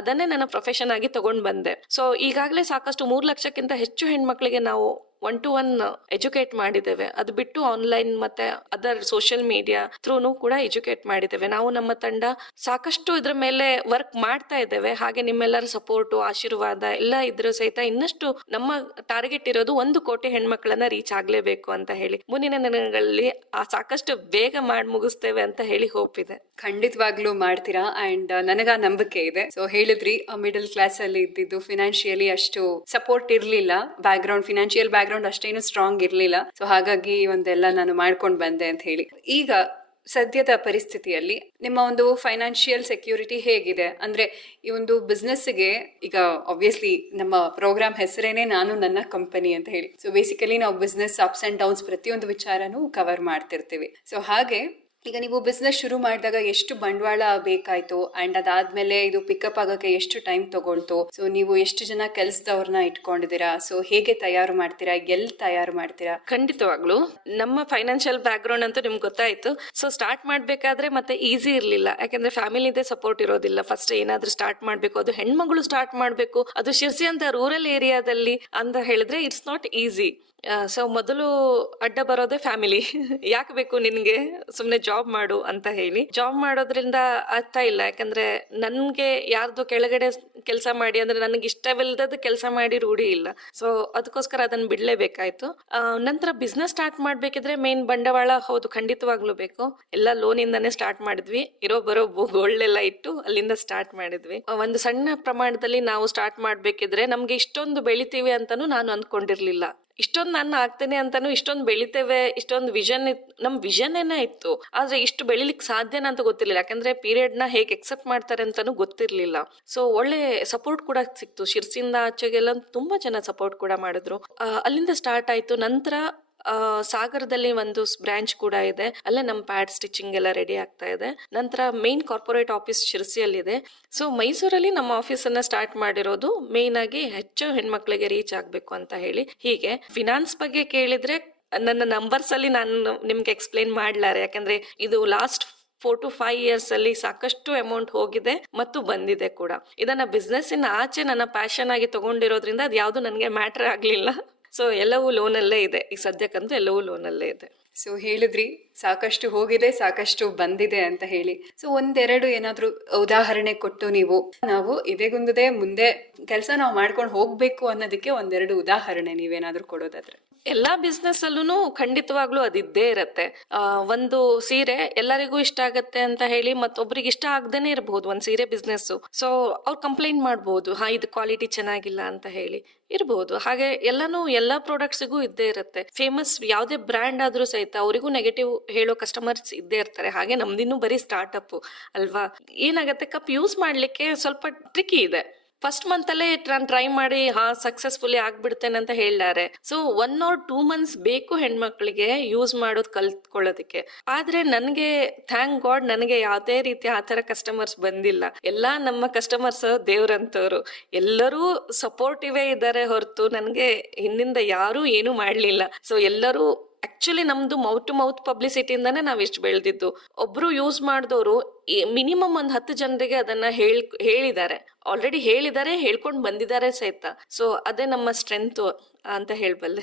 ಅದನ್ನೇ ನನ್ನ ಪ್ರೊಫೆಷನ್ ಆಗಿ ತಗೊಂಡ್ ಬಂದೆ. ಸೊ ಈಗಾಗಲೇ ಸಾಕಷ್ಟು 3 ಲಕ್ಷಕ್ಕಿಂತ ಹೆಚ್ಚು ಹೆಣ್ಮಕ್ಳಿಗೆ ನಾವು 1-to-1 ಎಜುಕೇಟ್ ಮಾಡಿದ್ದೇವೆ. ಅದು ಬಿಟ್ಟು ಆನ್ಲೈನ್ ಮತ್ತೆ ಅದರ್ ಸೋಷಿಯಲ್ ಮೀಡಿಯಾ ಥ್ರೂನು ಕೂಡ ಎಜುಕೇಟ್ ಮಾಡಿದ್ದೇವೆ. ನಾವು ನಮ್ಮ ತಂಡ ಸಾಕಷ್ಟು ಇದ್ರ ಮೇಲೆ ವರ್ಕ್ ಮಾಡ್ತಾ ಇದ್ದೇವೆ. ಹಾಗೆ ನಿಮ್ಮೆಲ್ಲರ ಸಪೋರ್ಟು, ಆಶೀರ್ವಾದ ಎಲ್ಲ ಇದ್ರೂ ಸಹಿತ ಇನ್ನಷ್ಟು ನಮ್ಮ ಟಾರ್ಗೆಟ್ ಇರೋದು 1 ಕೋಟಿ ಹೆಣ್ಮಕ್ಳನ್ನ ರೀಚ್ ಆಗ್ಲೇಬೇಕು ಅಂತ ಹೇಳಿ. ಮುಂದಿನ ದಿನಗಳಲ್ಲಿ ಸಾಕಷ್ಟು ಬೇಗ ಮಾಡಿ ಮುಗಿಸ್ತೇವೆ ಅಂತ ಹೇಳಿ ಹೋಪ್ ಇದೆ. ಖಂಡಿತವಾಗ್ಲೂ ಮಾಡ್ತೀರಾ. ಅಂಡ್ ನನಗ ನಂಬಿಕೆ ಇದೆ. ಸೊ ಹೇಳಿದ್ರಿ, ಮಿಡಲ್ ಕ್ಲಾಸ್ ಅಲ್ಲಿ ಇದ್ದಿದ್ದು, ಫಿನಾನ್ಷಿಯಲಿ ಅಷ್ಟು ಸಪೋರ್ಟ್ ಇರ್ಲಿಲ್ಲ, ಫಿನಾನ್ಷಿಯಲ್ ಬ್ಯಾಕ್ ಗ್ರೌಂಡ್ ಅಷ್ಟೇನು ಸ್ಟ್ರಾಂಗ್ ಇರ್ಲಿಲ್ಲ. ಸೊ ಹಾಗಾಗಿ ಒಂದೆಲ್ಲ ನಾನು ಮಾಡ್ಕೊಂಡು ಬಂದೆ ಅಂತ ಹೇಳಿ. ಈಗ ಸದ್ಯದ ಪರಿಸ್ಥಿತಿಯಲ್ಲಿ ನಿಮ್ಮ ಒಂದು ಫೈನಾನ್ಷಿಯಲ್ ಸೆಕ್ಯೂರಿಟಿ ಹೇಗಿದೆ? ಅಂದ್ರೆ ಈ ಒಂದು ಬಿಸ್ನೆಸ್ಗೆ ಈಗ ಆಬ್ವಿಯಸ್ಲಿ ನಮ್ಮ ಪ್ರೋಗ್ರಾಮ್ ಹೆಸರೇನೆ ನಾನು ನನ್ನ ಕಂಪನಿ ಅಂತ ಹೇಳಿ. ಸೊ ಬೇಸಿಕಲಿ ನಾವು ಬಿಸ್ನೆಸ್ ಅಪ್ಸ್ ಅಂಡ್ ಡೌನ್ಸ್ ಪ್ರತಿಯೊಂದು ವಿಚಾರನೂ ಕವರ್ ಮಾಡ್ತಿರ್ತೀವಿ. ಸೊ ಹಾಗೆ ಈಗ ನೀವು ಬಿಸ್ನೆಸ್ ಶುರು ಮಾಡಿದಾಗ ಎಷ್ಟು ಬಂಡವಾಳ ಬೇಕಾಯ್ತು ಅಂಡ್ ಅದಾದ್ಮೇಲೆ ಇದು ಪಿಕಪ್ ಆಗೋಕೆ ಎಷ್ಟು ಟೈಮ್ ತಗೊಳ್ತು, ಸೊ ನೀವು ಎಷ್ಟು ಜನ ಕೆಲಸದವ್ರನ್ನ ಇಟ್ಕೊಂಡಿದ್ದೀರಾ, ಸೊ ಹೇಗೆ ತಯಾರು ಮಾಡ್ತೀರಾ, ಎಲ್ಲಿ ತಯಾರು ಮಾಡ್ತೀರಾ? ಖಂಡಿತವಾಗ್ಲು ನಮ್ಮ ಫೈನಾನ್ಷಿಯಲ್ ಬ್ಯಾಕ್ ಗ್ರೌಂಡ್ ಅಂತೂ ನಿಮ್ಗೆ ಗೊತ್ತಾಯ್ತು. ಸೊ ಸ್ಟಾರ್ಟ್ ಮಾಡ್ಬೇಕಾದ್ರೆ ಮತ್ತೆ ಈಸಿ ಇರ್ಲಿಲ್ಲ, ಯಾಕಂದ್ರೆ ಫ್ಯಾಮಿಲಿದೇ ಸಪೋರ್ಟ್ ಇರೋದಿಲ್ಲ. ಫಸ್ಟ್ ಏನಾದ್ರೂ ಸ್ಟಾರ್ಟ್ ಮಾಡ್ಬೇಕು, ಅದು ಹೆಣ್ಮಗಳು ಸ್ಟಾರ್ಟ್ ಮಾಡ್ಬೇಕು, ಅದು ಶಿರ್ಸಿ ಅಂತ ರೂರಲ್ ಏರಿಯಾದಲ್ಲಿ ಅಂತ ಹೇಳಿದ್ರೆ ಇಟ್ಸ್ ನಾಟ್ ಈಸಿ. ಸೊ ಮೊದಲು ಅಡ್ಡ ಬರೋದೇ ಫ್ಯಾಮಿಲಿ. ಯಾಕೆ ಬೇಕು ನಿನ್ಗೆ, ಸುಮ್ನೆ ಜಾಬ್ ಮಾಡು ಅಂತ ಹೇಳಿ. ಜಾಬ್ ಮಾಡೋದ್ರಿಂದ ಅರ್ಥ ಇಲ್ಲ, ಯಾಕಂದ್ರೆ ನನ್ಗೆ ಯಾರ್ದು ಕೆಳಗಡೆ ಕೆಲಸ ಮಾಡಿ ಅಂದ್ರೆ ನನಗೆ ಇಷ್ಟವಿಲ್ಲದ ಕೆಲಸ ಮಾಡಿ ರೂಢಿ ಇಲ್ಲ. ಸೊ ಅದಕ್ಕೋಸ್ಕರ ಅದನ್ನ ಬಿಡ್ಲೇಬೇಕಾಯ್ತು. ನಂತರ ಬಿಸ್ನೆಸ್ ಸ್ಟಾರ್ಟ್ ಮಾಡ್ಬೇಕಿದ್ರೆ ಮೇನ್ ಬಂಡವಾಳ ಹೌದು ಖಂಡಿತವಾಗ್ಲೂ ಬೇಕು. ಎಲ್ಲ ಲೋನಿಂದಾನೇ ಸ್ಟಾರ್ಟ್ ಮಾಡಿದ್ವಿ, ಇರೋ ಬರೋ ಗೋಲ್ಡ್ ಎಲ್ಲ ಇಟ್ಟು ಅಲ್ಲಿಂದ ಸ್ಟಾರ್ಟ್ ಮಾಡಿದ್ವಿ. ಒಂದು ಸಣ್ಣ ಪ್ರಮಾಣದಲ್ಲಿ ನಾವು ಸ್ಟಾರ್ಟ್ ಮಾಡ್ಬೇಕಿದ್ರೆ ನಮ್ಗೆ ಇಷ್ಟೊಂದು ಬೆಳಿತೀವಿ ಅಂತಾನು ನಾನು ಅಂದ್ಕೊಂಡಿರ್ಲಿಲ್ಲ. ಇಷ್ಟೊಂದು ನಾನು ಆಗ್ತೇನೆ ಅಂತಾನು, ಇಷ್ಟೊಂದು ಬೆಳಿತೇವೆ, ಇಷ್ಟೊಂದು ವಿಷನ್ ನಮ್ ವಿಷನ್ ಏನೇ ಇತ್ತು, ಆದ್ರೆ ಇಷ್ಟು ಬೆಳಿಲಿಕ್ಕೆ ಸಾಧ್ಯನಾ ಅಂತ ಗೊತ್ತಿರ್ಲಿಲ್ಲ. ಯಾಕಂದ್ರೆ ಪೀರಿಯಡ್ ನ ಹೇಗೆ ಎಕ್ಸೆಪ್ಟ್ ಮಾಡ್ತಾರೆ ಅಂತಾನು ಗೊತ್ತಿರ್ಲಿಲ್ಲ. ಸೊ ಒಳ್ಳೆ ಸಪೋರ್ಟ್ ಕೂಡ ಸಿಕ್ತು ಶಿರ್ಸಿಂದ ಆಚೆಗೆಲ್ಲ, ತುಂಬಾ ಜನ ಸಪೋರ್ಟ್ ಕೂಡ ಮಾಡಿದ್ರು. ಅಲ್ಲಿಂದ ಸ್ಟಾರ್ಟ್ ಆಯ್ತು. ನಂತರ ಸಾಗರದಲ್ಲಿ ಒಂದು ಬ್ರಾಂಚ್ ಕೂಡ ಇದೆ, ಅಲ್ಲೇ ನಮ್ಮ ಪ್ಯಾಡ್ ಸ್ಟಿಚಿಂಗ್ ಎಲ್ಲ ರೆಡಿ ಆಗ್ತಾ ಇದೆ. ನಂತರ ಮೇನ್ ಕಾರ್ಪೊರೇಟ್ ಆಫೀಸ್ ಶಿರ್ಸಿಯಲ್ಲಿದೆ. ಸೊ ಮೈಸೂರಲ್ಲಿ ನಮ್ಮ ಆಫೀಸ್ ಅನ್ನ ಸ್ಟಾರ್ಟ್ ಮಾಡಿರೋದು ಮೇನ್ ಆಗಿ ಹೆಚ್ಚು ಹೆಣ್ಮಕ್ಳಿಗೆ ರೀಚ್ ಆಗ್ಬೇಕು ಅಂತ ಹೇಳಿ. ಹೀಗೆ ಫಿನಾನ್ಸ್ ಬಗ್ಗೆ ಕೇಳಿದ್ರೆ ನನ್ನ ನಂಬರ್ಸ್ ಅಲ್ಲಿ ನಾನು ನಿಮ್ಗೆ ಎಕ್ಸ್ಪ್ಲೈನ್ ಮಾಡ್ಲಾರೆ, ಯಾಕಂದ್ರೆ ಇದು ಲಾಸ್ಟ್ 4 to 5 years ಅಲ್ಲಿ ಸಾಕಷ್ಟು ಅಮೌಂಟ್ ಹೋಗಿದೆ ಮತ್ತು ಬಂದಿದೆ ಕೂಡ. ಇದನ್ನ ಬಿಸ್ನೆಸ್ ಇನ್ ಆಚೆ ನನ್ನ ಪ್ಯಾಷನ್ ಆಗಿ ತಗೊಂಡಿರೋದ್ರಿಂದ ಅದು ಯಾವ್ದು ನನಗೆ ಮ್ಯಾಟರ್ ಆಗ್ಲಿಲ್ಲ. ಸೊ ಎಲ್ಲವೂ ಲೋನಲ್ಲೇ ಇದೆ, ಈಗ ಸದ್ಯಕ್ಕಂತೂ ಎಲ್ಲವೂ ಲೋನಲ್ಲೇ ಇದೆ. ಸೊ ಹೇಳಿದ್ರಿ ಸಾಕಷ್ಟು ಹೋಗಿದೆ, ಸಾಕಷ್ಟು ಬಂದಿದೆ ಅಂತ ಹೇಳಿ. ಸೊ ಒಂದೆರಡು ಏನಾದ್ರೂ ಉದಾಹರಣೆ ಕೊಟ್ಟು ನಾವು ಇದೇಗುಂದದೆ ಮುಂದೆ ಕೆಲಸ ನಾವು ಮಾಡ್ಕೊಂಡು ಹೋಗ್ಬೇಕು ಅನ್ನೋದಕ್ಕೆ ಒಂದೆರಡು ಉದಾಹರಣೆ ನೀವೇನಾದ್ರೂ ಕೊಡೋದಾದ್ರೆ. ಎಲ್ಲಾ ಬಿಸ್ನೆಸ್ ಅಲ್ಲೂ ಖಂಡಿತವಾಗ್ಲೂ ಅದಿದ್ದೇ ಇರತ್ತೆ. ಒಂದು ಸೀರೆ ಎಲ್ಲರಿಗೂ ಇಷ್ಟ ಆಗತ್ತೆ ಅಂತ ಹೇಳಿ ಮತ್ತೊಬ್ರಿಗೆ ಇಷ್ಟ ಆಗದೇನೆ ಇರಬಹುದು ಒಂದ್ ಸೀರೆ ಬಿಸ್ನೆಸ್. ಸೊ ಅವ್ರು ಕಂಪ್ಲೇಂಟ್ ಮಾಡ್ಬೋದು, ಇದು ಕ್ವಾಲಿಟಿ ಚೆನ್ನಾಗಿಲ್ಲ ಅಂತ ಹೇಳಿ ಇರಬಹುದು. ಹಾಗೆ ಎಲ್ಲಾ ಪ್ರಾಡಕ್ಟ್ಸಿಗೂ ಇದ್ದೇ ಇರುತ್ತೆ. ಫೇಮಸ್ ಯಾವುದೇ ಬ್ರ್ಯಾಂಡ್ ಆದ್ರೂ ಸಹಿತ ಅವರಿಗೂ ನೆಗೆಟಿವ್ ಹೇಳೋ ಕಸ್ಟಮರ್ಸ್ ಇದ್ದೇ ಇರ್ತಾರೆ. ಹಾಗೆ ನಮ್ದಿನ್ನೂ ಬರೀ ಸ್ಟಾರ್ಟ್ಅಪ್ ಅಲ್ವಾ. ಏನಾಗತ್ತೆ, ಕಪ್ ಯೂಸ್ ಮಾಡ್ಲಿಕ್ಕೆ ಸ್ವಲ್ಪ ಟ್ರಿಕಿ ಇದೆ. ಫಸ್ಟ್ ಮಂತ್ ಅಲ್ಲೇ ನಾನು ಟ್ರೈ ಮಾಡಿ ಸಕ್ಸಸ್ಫುಲಿ ಆಗ್ಬಿಡ್ತೇನೆ ಅಂತ ಹೇಳ್ತಾರೆ. ಸೊ 1 or 2 months ಬೇಕು ಹೆಣ್ಮಕ್ಳಿಗೆ ಯೂಸ್ ಮಾಡೋದು ಕಲ್ತ್ಕೊಳ್ಳೋದಕ್ಕೆ. ಆದ್ರೆ ನನ್ಗೆ ಥ್ಯಾಂಕ್ ಗಾಡ್ ನನಗೆ ಯಾವುದೇ ರೀತಿ ಆತರ ಕಸ್ಟಮರ್ಸ್ ಬಂದಿಲ್ಲ. ಎಲ್ಲಾ ನಮ್ಮ ಕಸ್ಟಮರ್ಸ್ ದೇವ್ರಂತವ್ರು, ಎಲ್ಲರೂ ಸಪೋರ್ಟಿವೇ ಇದ್ದಾರೆ ಹೊರತು ನನ್ಗೆ ಹಿಂದಿಂದ ಯಾರೂ ಏನು ಮಾಡ್ಲಿಲ್ಲ. ಸೊ ಎಲ್ಲರೂ ಆಕ್ಚುಲಿ ನಮ್ದು ಮೌತ್ ಟು ಮೌತ್ ಪಬ್ಲಿಸಿಟಿಯಿಂದಾನೇ ನಾವ್ ಇಷ್ಟು ಬೆಳೆದಿದ್ದು. ಒಬ್ರು ಯೂಸ್ ಮಾಡಿದವರು ಮಿನಿಮಮ್ 10 ಜನರಿಗೆ ಅದನ್ನ ಹೇಳಿದ್ದಾರೆ, ಆಲ್ರೆಡಿ ಹೇಳಿದ್ದಾರೆ, ಹೇಳ್ಕೊಂಡು ಬಂದಿದ್ದಾರೆ ಸಹಿತ. ಸೊ ಅದೇ ನಮ್ಮ ಸ್ಟ್ರೆಂತ್ ಅಂತ ಹೇಳ್ಬಲ್ಲೆ.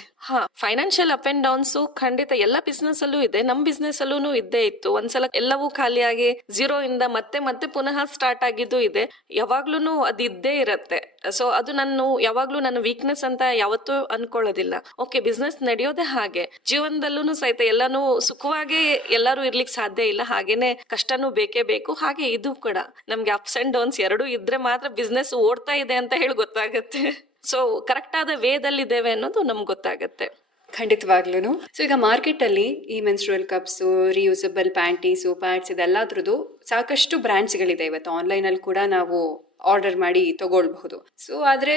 ಫೈನಾನ್ಷಿಯಲ್ ಅಪ್ ಅಂಡ್ ಡೌನ್ಸ್ ಖಂಡಿತ ಎಲ್ಲ ಬಿಸ್ನೆಸ್ ಅಲ್ಲೂ ಇದೆ, ನಮ್ ಬಿಸ್ನೆಸ್ ಅಲ್ಲೂ ಇದ್ದೇ ಇತ್ತು. ಒಂದ್ಸಲ ಎಲ್ಲವೂ ಖಾಲಿಯಾಗಿ 0 ಇಂದ ಮತ್ತೆ ಪುನಃ ಸ್ಟಾರ್ಟ್ ಆಗಿದ್ದು ಇದೆ. ಯಾವಾಗ್ಲೂ ಅದು ಇದ್ದೇ ಇರತ್ತೆ. ಸೊ ಅದು ಯಾವಾಗ್ಲೂ ನನ್ನ ವೀಕ್ನೆಸ್ ಅಂತ ಯಾವತ್ತೂ ಅನ್ಕೊಳ್ಳೋದಿಲ್ಲ. ಓಕೆ, ಬಿಸ್ನೆಸ್ ನಡೆಯೋದೇ ಹಾಗೆ. ಜೀವನದಲ್ಲೂ ಸಹಿತ ಎಲ್ಲಾನು ಸುಖವಾಗಿ ಎಲ್ಲರೂ ಇರ್ಲಿಕ್ಕೆ ಸಾಧ್ಯ ಇಲ್ಲ, ಹಾಗೇನೆ ಕಷ್ಟನೂ ಬೇಕೇ ಬೇಕು. ಹಾಗೆ ಇದು ಕೂಡ ನಮ್ಗೆ ಅಪ್ಸ್ ಅಂಡ್ ಡೌನ್ಸ್ ಎರಡೂ ಇದ್ರೆ ಮಾತ್ರ ಬಿಸ್ನೆಸ್ ಓಡ್ತಾ ಇದೆ ಅಂತ ಹೇಳಿ ಗೊತ್ತಾಗತ್ತೆ. ಸೊ ಕರೆಕ್ಟ್ ಆದ ವೇದಲ್ಲಿ ಇದ್ದೇವೆ ಅನ್ನೋದು ನಮ್ಗೆ ಗೊತ್ತಾಗತ್ತೆ. ಖಂಡಿತವಾಗ್ಲೂ. ಸೊ ಈಗ ಮಾರ್ಕೆಟ್ ಅಲ್ಲಿ ಈ menstrual cups, reusable panties, pads ಇದೆಲ್ಲದ್ರದ್ದು ಸಾಕಷ್ಟು ಬ್ರ್ಯಾಂಡ್ಸ್ಗಳಿದೆ. ಇವತ್ತು ಆನ್ಲೈನ್ ಅಲ್ಲಿ ಕೂಡ ನಾವು ಆರ್ಡರ್ ಮಾಡಿ ತಗೊಳ್ಬಹುದು. ಸೊ ಆದ್ರೆ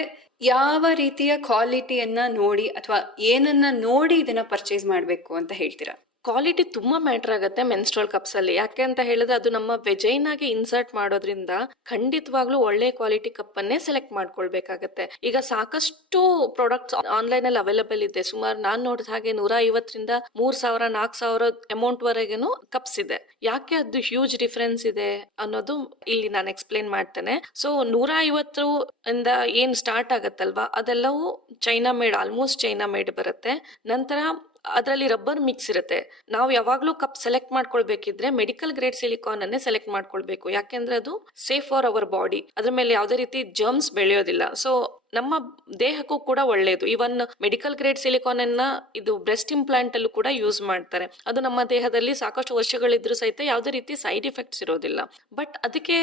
ಯಾವ ರೀತಿಯ ಕ್ವಾಲಿಟಿಯನ್ನ ನೋಡಿ ಅಥವಾ ಏನನ್ನ ನೋಡಿ ಇದನ್ನ ಪರ್ಚೇಸ್ ಮಾಡ್ಬೇಕು ಅಂತ ಹೇಳ್ತೀರಾ? ಕ್ವಾಲಿಟಿ ತುಂಬಾ ಮ್ಯಾಟರ್ ಆಗುತ್ತೆ ಮೆನ್ಸ್ಟ್ರಲ್ ಕಪ್ಸ್ ಅಲ್ಲಿ. ಯಾಕೆ ಅಂತ ಹೇಳಿದ್ರೆ ಅದು ನಮ್ಮ ವೆಜೈನಾಗೆ ಇನ್ಸರ್ಟ್ ಮಾಡೋದ್ರಿಂದ ಖಂಡಿತವಾಗ್ಲೂ ಒಳ್ಳೆ ಕ್ವಾಲಿಟಿ ಕಪ್ ಅನ್ನೇ ಸೆಲೆಕ್ಟ್ ಮಾಡ್ಕೊಳ್ಬೇಕಾಗತ್ತೆ. ಈಗ ಸಾಕಷ್ಟು ಪ್ರಾಡಕ್ಟ್ಸ್ ಆನ್ಲೈನ್ ಅಲ್ಲಿ ಅವೈಲೇಬಲ್ ಇದೆ. ಸುಮಾರು ನಾನ್ ನೋಡಿದ ಹಾಗೆ 150ರಿಂದ 3000 4000 ಅಮೌಂಟ್ ವರೆಗೇನು ಕಪ್ಸ್ ಇದೆ. ಯಾಕೆ ಅದು ಹ್ಯೂಜ್ ಡಿಫರೆನ್ಸ್ ಇದೆ ಅನ್ನೋದು ಇಲ್ಲಿ ನಾನು ಎಕ್ಸ್ಪ್ಲೇನ್ ಮಾಡ್ತೇನೆ. ಸೊ 150 ಇಂದ ಏನ್ ಸ್ಟಾರ್ಟ್ ಆಗತ್ತಲ್ವಾ, ಅದೆಲ್ಲವೂ China made, almost China made ಬರುತ್ತೆ. ನಂತರ ಅದರಲ್ಲಿ ರಬ್ಬರ್ ಮಿಕ್ಸ್ ಇರುತ್ತೆ. ನಾವು ಯಾವಾಗ್ಲೂ ಕಪ್ ಸೆಲೆಕ್ಟ್ ಮಾಡ್ಕೊಳ್ಬೇಕಿದ್ರೆ ಮೆಡಿಕಲ್ ಗ್ರೇಡ್ ಸಿಲಿಕಾನ್ ಅನ್ನೇ ಸೆಲೆಕ್ಟ್ ಮಾಡ್ಕೊಳ್ಬೇಕು. ಯಾಕೆಂದ್ರೆ ಅದು ಸೇಫ್ ಫಾರ್ ಅವರ್ ಬಾಡಿ, ಅದ್ರ ಮೇಲೆ ಯಾವುದೇ ರೀತಿ ಜರ್ಮ್ಸ್ ಬೆಳೆಯೋದಿಲ್ಲ. ಸೊ ನಮ್ಮ ದೇಹಕ್ಕೂ ಕೂಡ ಒಳ್ಳೆಯದು. ಇವನ್ ಮೆಡಿಕಲ್ ಗ್ರೇಡ್ ಸಿಲಿಕಾನ್ ಅನ್ನ ಇದು ಬ್ರೆಸ್ಟ್ ಇಂಪ್ಲಾಂಟ್ ಅಲ್ಲೂ ಕೂಡ ಯೂಸ್ ಮಾಡ್ತಾರೆ. ಅದು ನಮ್ಮ ದೇಹದಲ್ಲಿ ಸಾಕಷ್ಟು ವರ್ಷಗಳಿದ್ರು ಸಹಿತ ಯಾವುದೇ ರೀತಿ ಸೈಡ್ ಎಫೆಕ್ಟ್ಸ್ ಇರೋದಿಲ್ಲ. ಬಟ್ ಅದಕ್ಕೆ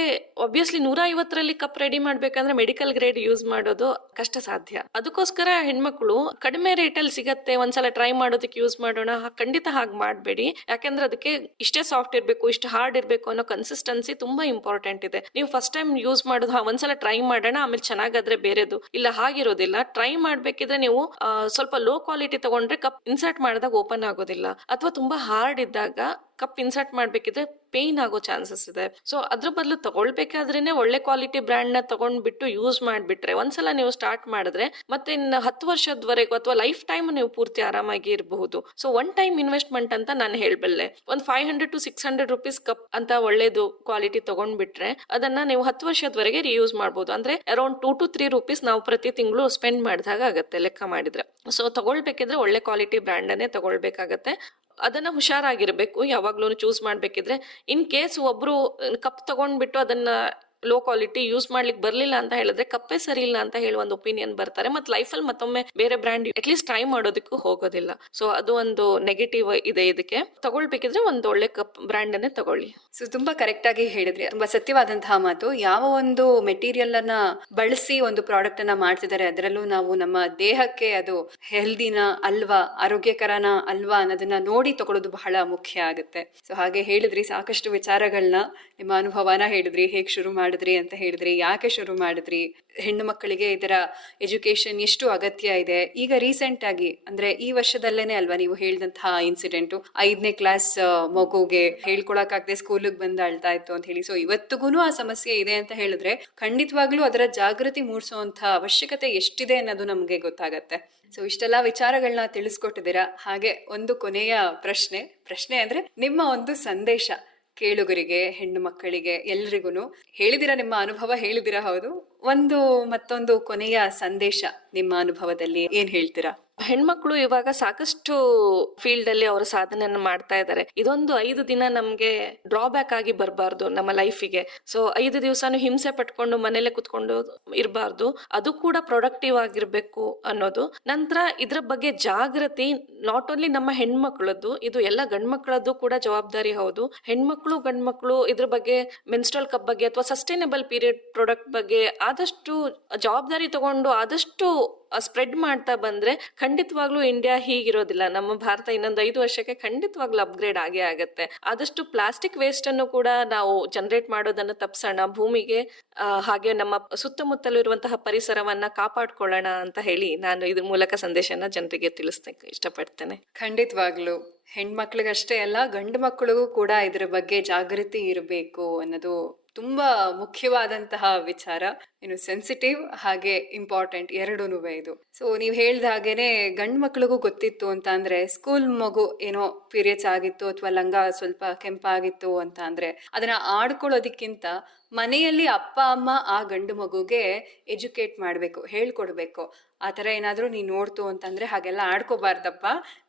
ಒಬ್ವಿಯಸ್ಲಿ 150ರಲ್ಲಿ ಕಪ್ ರೆಡಿ ಮಾಡ್ಬೇಕಂದ್ರೆ ಮೆಡಿಕಲ್ ಗ್ರೇಡ್ ಯೂಸ್ ಮಾಡೋದು ಕಷ್ಟ ಸಾಧ್ಯ. ಅದಕ್ಕೋಸ್ಕರ ಹೆಣ್ಮಕ್ಳು ಕಡಿಮೆ ರೇಟಲ್ಲಿ ಸಿಗತ್ತೆ, ಒಂದ್ಸಲ ಟ್ರೈ ಮಾಡೋದಕ್ಕೆ ಯೂಸ್ ಮಾಡೋಣ, ಖಂಡಿತ ಹಾಗೆ ಮಾಡಬೇಡಿ. ಯಾಕಂದ್ರೆ ಅದಕ್ಕೆ ಇಷ್ಟೇ ಸಾಫ್ಟ್ ಇರಬೇಕು, ಇಷ್ಟು ಹಾರ್ಡ್ ಇರಬೇಕು ಅನ್ನೋ ಕನ್ಸಿಸ್ಟೆನ್ಸಿ ತುಂಬಾ ಇಂಪಾರ್ಟೆಂಟ್ ಇದೆ. ನೀವು ಫಸ್ಟ್ ಟೈಮ್ ಯೂಸ್ ಮಾಡೋದು ಒಂದ್ಸಲ ಟ್ರೈ ಮಾಡೋಣ, ಆಮೇಲೆ ಚೆನ್ನಾಗಾದ್ರೆ ಬೇರೆದು ಇಲ್ಲ, ಹಾಗಿರೋದಿಲ್ಲ. ಟ್ರೈ ಮಾಡ್ಬೇಕಿದ್ರೆ ನೀವು ಸ್ವಲ್ಪ ಲೋ ಕ್ವಾಲಿಟಿ ತಗೊಂಡ್ರೆ ಕಪ್ ಇನ್ಸರ್ಟ್ ಮಾಡಿದಾಗ ಓಪನ್ ಆಗೋದಿಲ್ಲ, ಅಥವಾ ತುಂಬಾ ಹಾರ್ಡ್ ಇದ್ದಾಗ ಕಪ್ ಇನ್ಸರ್ಟ್ ಮಾಡ್ಬೇಕಿದ್ರೆ ಪೇನ್ ಆಗೋ ಚಾನ್ಸಸ್ ಇದೆ. ಸೊ ಅದ್ರ ಬದಲು ತಗೊಳ್ಬೇಕಾದ್ರೇನೆ ಒಳ್ಳೆ ಕ್ವಾಲಿಟಿ ಬ್ರ್ಯಾಂಡ್ ನ ತಗೊಂಡ್ಬಿಟ್ಟು ಯೂಸ್ ಮಾಡ್ಬಿಟ್ರೆ, ಒಂದ್ಸಲ ನೀವು ಸ್ಟಾರ್ಟ್ ಮಾಡಿದ್ರೆ ಮತ್ತೆ ಇನ್ನು 10 ವರ್ಷದವರೆಗೂ ಅಥವಾ ಲೈಫ್ ಟೈಮ್ ನೀವು ಪೂರ್ತಿ ಆರಾಮಾಗಿ ಇರಬಹುದು. ಸೊ ಒನ್ ಟೈಮ್ ಇನ್ವೆಸ್ಟ್ಮೆಂಟ್ ಅಂತ ನಾನು ಹೇಳಬಲ್ಲೆ. ಒಂದು 500 to 600 ರುಪೀಸ್ ಕಪ್ ಅಂತ ಒಳ್ಳೇದು ಕ್ವಾಲಿಟಿ ತಗೊಂಡ್ಬಿಟ್ರೆ ಅದನ್ನ ನೀವು 10 ವರ್ಷದವರೆಗೆ ರಿಯೂಸ್ ಮಾಡಬಹುದು. ಅಂದ್ರೆ ಅರೌಂಡ್ 2 to 3 ರುಪೀಸ್ ನಾವು ಪ್ರತಿ ತಿಂಗಳು ಸ್ಪೆಂಡ್ ಮಾಡಿದಾಗ ಆಗತ್ತೆ ಲೆಕ್ಕ ಮಾಡಿದ್ರೆ. ಸೊ ತಗೊಳ್ಬೇಕಿದ್ರೆ ಒಳ್ಳೆ ಕ್ವಾಲಿಟಿ ಬ್ರ್ಯಾಂಡ್ ಅನ್ನೇ ತಗೊಳ್ಬೇಕಾಗತ್ತೆ. ಅದನ್ನ ಹುಷಾರಾಗಿರ್ಬೇಕು ಯಾವಾಗ್ಲೂ ಚೂಸ್ ಮಾಡ್ಬೇಕಿದ್ರೆ. ಇನ್ ಕೇಸ್ ಒಬ್ರು ಕಪ್ ತಗೊಂಡ್ಬಿಟ್ಟು ಅದನ್ನ ಲೋ ಕ್ವಾಲಿಟಿ ಯೂಸ್ ಮಾಡ್ಲಿಕ್ಕೆ ಬರ್ಲಿಲ್ಲ ಅಂತ ಹೇಳಿದ್ರೆ ಕಪ್ಪೇ ಸರಿ ಇಲ್ಲ ಅಂತ ಹೇಳಿ ಒಂದು ಒಪಿನಿಯನ್ ಬರ್ತಾರೆ. ಮತ್ತೆ ಲೈಫಲ್ಲಿ ಮತ್ತೊಮ್ಮೆ ಬೇರೆ ಬ್ರ್ಯಾಂಡ್ ಅಟ್ಲೀಸ್ಟ್ ಟ್ರೈ ಮಾಡೋದಕ್ಕೂ ಹೋಗೋದಿಲ್ಲ. ಸೊ ಅದು ಒಂದು ನೆಗೆಟಿವ್ ಇದೆ. ಇದಕ್ಕೆ ತಗೊಳ್ಬೇಕಿದ್ರೆ ಒಂದು ಒಳ್ಳೆ ಕಪ್ ಬ್ರ್ಯಾಂಡ್ ಅನ್ನೇ ತಗೊಳ್ಳಿ. ಸೊ ತುಂಬಾ ಕರೆಕ್ಟ್ ಆಗಿ ಹೇಳಿದ್ರಿ, ತುಂಬಾ ಸತ್ಯವಾದಂತಹ ಮಾತು. ಯಾವ ಒಂದು ಮೆಟೀರಿಯಲ್ ಅನ್ನ ಬಳಸಿ ಒಂದು ಪ್ರಾಡಕ್ಟ್ ಅನ್ನ ಮಾಡ್ತಿದ್ದಾರೆ, ಅದರಲ್ಲೂ ನಾವು ನಮ್ಮ ದೇಹಕ್ಕೆ ಅದು ಹೆಲ್ದಿನ ಅಲ್ವಾ, ಆರೋಗ್ಯಕರನ ಅಲ್ವಾ ಅನ್ನೋದನ್ನ ನೋಡಿ ತಗೊಳ್ಳೋದು ಬಹಳ ಮುಖ್ಯ ಆಗುತ್ತೆ. ಸೊ ಹಾಗೆ ಹೇಳಿದ್ರಿ, ಸಾಕಷ್ಟು ವಿಚಾರಗಳನ್ನ, ನಿಮ್ಮ ಅನುಭವನ ಹೇಳಿದ್ರಿ, ಹೇಗೆ ಶುರು ಮಾಡಿದ್ರಿ ಅಂತ ಹೇಳಿದ್ರಿ, ಯಾಕೆ ಶುರು ಮಾಡಿದ್ರಿ, ಹೆಣ್ಣು ಮಕ್ಕಳಿಗೆ ಇದರ ಎಜುಕೇಶನ್ ಎಷ್ಟು ಅಗತ್ಯ ಇದೆ. ಈಗ ರೀಸೆಂಟ್ ಆಗಿ ಅಂದ್ರೆ ಈ ವರ್ಷದಲ್ಲೇನೆ ಅಲ್ವಾ ನೀವು ಹೇಳಿದಂತಹ ಇನ್ಸಿಡೆಂಟು, 5ನೇ ಕ್ಲಾಸ್ ಮಗುಗೆ ಹೇಳ್ಕೊಳಕ್ಕಾಗದೆ ಸ್ಕೂಲಿಗೆ ಬಂದು ಅಳ್ತಾ ಇತ್ತು ಅಂತ ಹೇಳಿ. ಸೊ ಇವತ್ತಿಗೂ ಆ ಸಮಸ್ಯೆ ಇದೆ ಅಂತ ಹೇಳಿದ್ರೆ ಖಂಡಿತವಾಗ್ಲೂ ಅದರ ಜಾಗೃತಿ ಮೂಡಿಸುವಂತ ಅವಶ್ಯಕತೆ ಎಷ್ಟಿದೆ ಅನ್ನೋದು ನಮ್ಗೆ ಗೊತ್ತಾಗತ್ತೆ. ಸೊ ಇಷ್ಟೆಲ್ಲಾ ವಿಚಾರಗಳನ್ನ ತಿಳಿಸ್ಕೊಟ್ಟಿದ್ದೀರಾ. ಹಾಗೆ ಒಂದು ಕೊನೆಯ ಪ್ರಶ್ನೆ ಅಂದ್ರೆ ನಿಮ್ಮ ಒಂದು ಸಂದೇಶ ಕೇಳುಗರಿಗೆ, ಹೆಣ್ಣು ಮಕ್ಕಳಿಗೆ, ಎಲ್ರಿಗೂ ಹೇಳಿದಿರ, ನಿಮ್ಮ ಅನುಭವ ಹೇಳಿದಿರ, ಹೌದು. ಮತ್ತೊಂದು ಕೊನೆಯ ಸಂದೇಶ ನಿಮ್ಮ ಅನುಭವದಲ್ಲಿ ಏನ್ ಹೇಳ್ತೀರಾ? ಹೆಣ್ಮಕ್ಳು ಇವಾಗ ಸಾಕಷ್ಟು ಫೀಲ್ಡ್ ಅಲ್ಲಿ ಅವರ ಸಾಧನೆಯನ್ನು ಮಾಡ್ತಾ ಇದ್ದಾರೆ. ಇದೊಂದು 5 ದಿನ ನಮ್ಗೆ ಡ್ರಾಬ್ಯಾಕ್ ಆಗಿ ಬರಬಾರ್ದು ನಮ್ಮ ಲೈಫಿಗೆ. ಸೊ 5 ದಿವಸನು ಹಿಂಸೆ ಪಟ್ಕೊಂಡು ಮನೇಲೆ ಕುತ್ಕೊಂಡು ಇರಬಾರ್ದು. ಅದು ಕೂಡ ಪ್ರೊಡಕ್ಟಿವ್ ಆಗಿರ್ಬೇಕು ಅನ್ನೋದು. ನಂತರ ಇದ್ರ ಬಗ್ಗೆ ಜಾಗೃತಿ ನಾಟ್ ಓನ್ಲಿ ನಮ್ಮ ಹೆಣ್ಮಕ್ಳದ್ದು, ಇದು ಎಲ್ಲ ಗಂಡ್ಮಕ್ಳದ್ದು ಕೂಡ ಜವಾಬ್ದಾರಿ. ಹೌದು, ಹೆಣ್ಮಕ್ಳು ಗಂಡ್ಮಕ್ಳು ಇದ್ರ ಬಗ್ಗೆ, ಮೆನ್ಸ್ಟ್ರಲ್ ಕಪ್ ಬಗ್ಗೆ ಅಥವಾ ಸಸ್ಟೈನಬಲ್ ಪೀರಿಯಡ್ ಪ್ರಾಡಕ್ಟ್ ಬಗ್ಗೆ ಆದಷ್ಟು ಜವಾಬ್ದಾರಿ ತಗೊಂಡು ಆದಷ್ಟು ಸ್ಪ್ರೆಡ್ ಮಾಡ್ತಾ ಬಂದ್ರೆ ಖಂಡಿತವಾಗ್ಲೂ ಇಂಡಿಯಾ ಹೀಗಿರೋದಿಲ್ಲ. ನಮ್ಮ ಭಾರತ ಇನ್ನೊಂದು 5 ವರ್ಷಕ್ಕೆ ಖಂಡಿತವಾಗ್ಲೂ ಅಪ್ಗ್ರೇಡ್ ಆಗೇ ಆಗತ್ತೆ. ಆದಷ್ಟು ಪ್ಲಾಸ್ಟಿಕ್ ವೇಸ್ಟ್ ಅನ್ನು ಕೂಡ ನಾವು ಜನರೇಟ್ ಮಾಡೋದನ್ನು ತಪ್ಪಿಸೋಣ, ಭೂಮಿಗೆ ಹಾಗೆ ನಮ್ಮ ಸುತ್ತಮುತ್ತಲೂ ಇರುವಂತಹ ಪರಿಸರವನ್ನ ಕಾಪಾಡ್ಕೊಳ್ಳೋಣ ಅಂತ ಹೇಳಿ ನಾನು ಇದ್ರ ಮೂಲಕ ಸಂದೇಶನ ಜನರಿಗೆ ತಿಳಿಸ್ಲಿಕ್ಕೆ ಇಷ್ಟಪಡ್ತೇನೆ. ಖಂಡಿತವಾಗ್ಲು ಹೆಣ್ಮಕ್ಳಿಗಷ್ಟೇ ಅಲ್ಲ, ಗಂಡು ಮಕ್ಕಳಿಗೂ ಕೂಡ ಇದ್ರ ಬಗ್ಗೆ ಜಾಗೃತಿ ಇರಬೇಕು ಅನ್ನೋದು ತುಂಬಾ ಮುಖ್ಯವಾದಂತಹ ವಿಚಾರ. ಇನ್ನು ಸೆನ್ಸಿಟಿವ್ ಹಾಗೆ ಇಂಪಾರ್ಟೆಂಟ್ ಎರಡೂನು ಇದು. ಸೊ ನೀವ್ ಹೇಳ್ದ ಹಾಗೇನೆ ಗಂಡು ಮಕ್ಳಿಗೂ ಗೊತ್ತಿತ್ತು ಅಂತ ಅಂದ್ರೆ, ಸ್ಕೂಲ್ ಮಗು ಏನೋ ಪೀರಿಯಡ್ಸ್ ಆಗಿತ್ತು ಅಥವಾ ಲಂಗ ಸ್ವಲ್ಪ ಕೆಂಪಾಗಿತ್ತು ಅಂತ ಅಂದ್ರೆ ಅದನ್ನ ಆಡ್ಕೊಳ್ಳೋದಕ್ಕಿಂತ ಮನೆಯಲ್ಲಿ ಅಪ್ಪ ಅಮ್ಮ ಆ ಗಂಡು ಮಗುಗೆ ಎಜುಕೇಟ್ ಮಾಡ್ಬೇಕು, ಹೇಳ್ಕೊಡ್ಬೇಕು. ಆ ಥರ ಏನಾದರೂ ನೀನು ನೋಡ್ತು ಅಂತಂದ್ರೆ ಹಾಗೆಲ್ಲ ಆಡ್ಕೋಬಾರ್ದಪ್ಪ,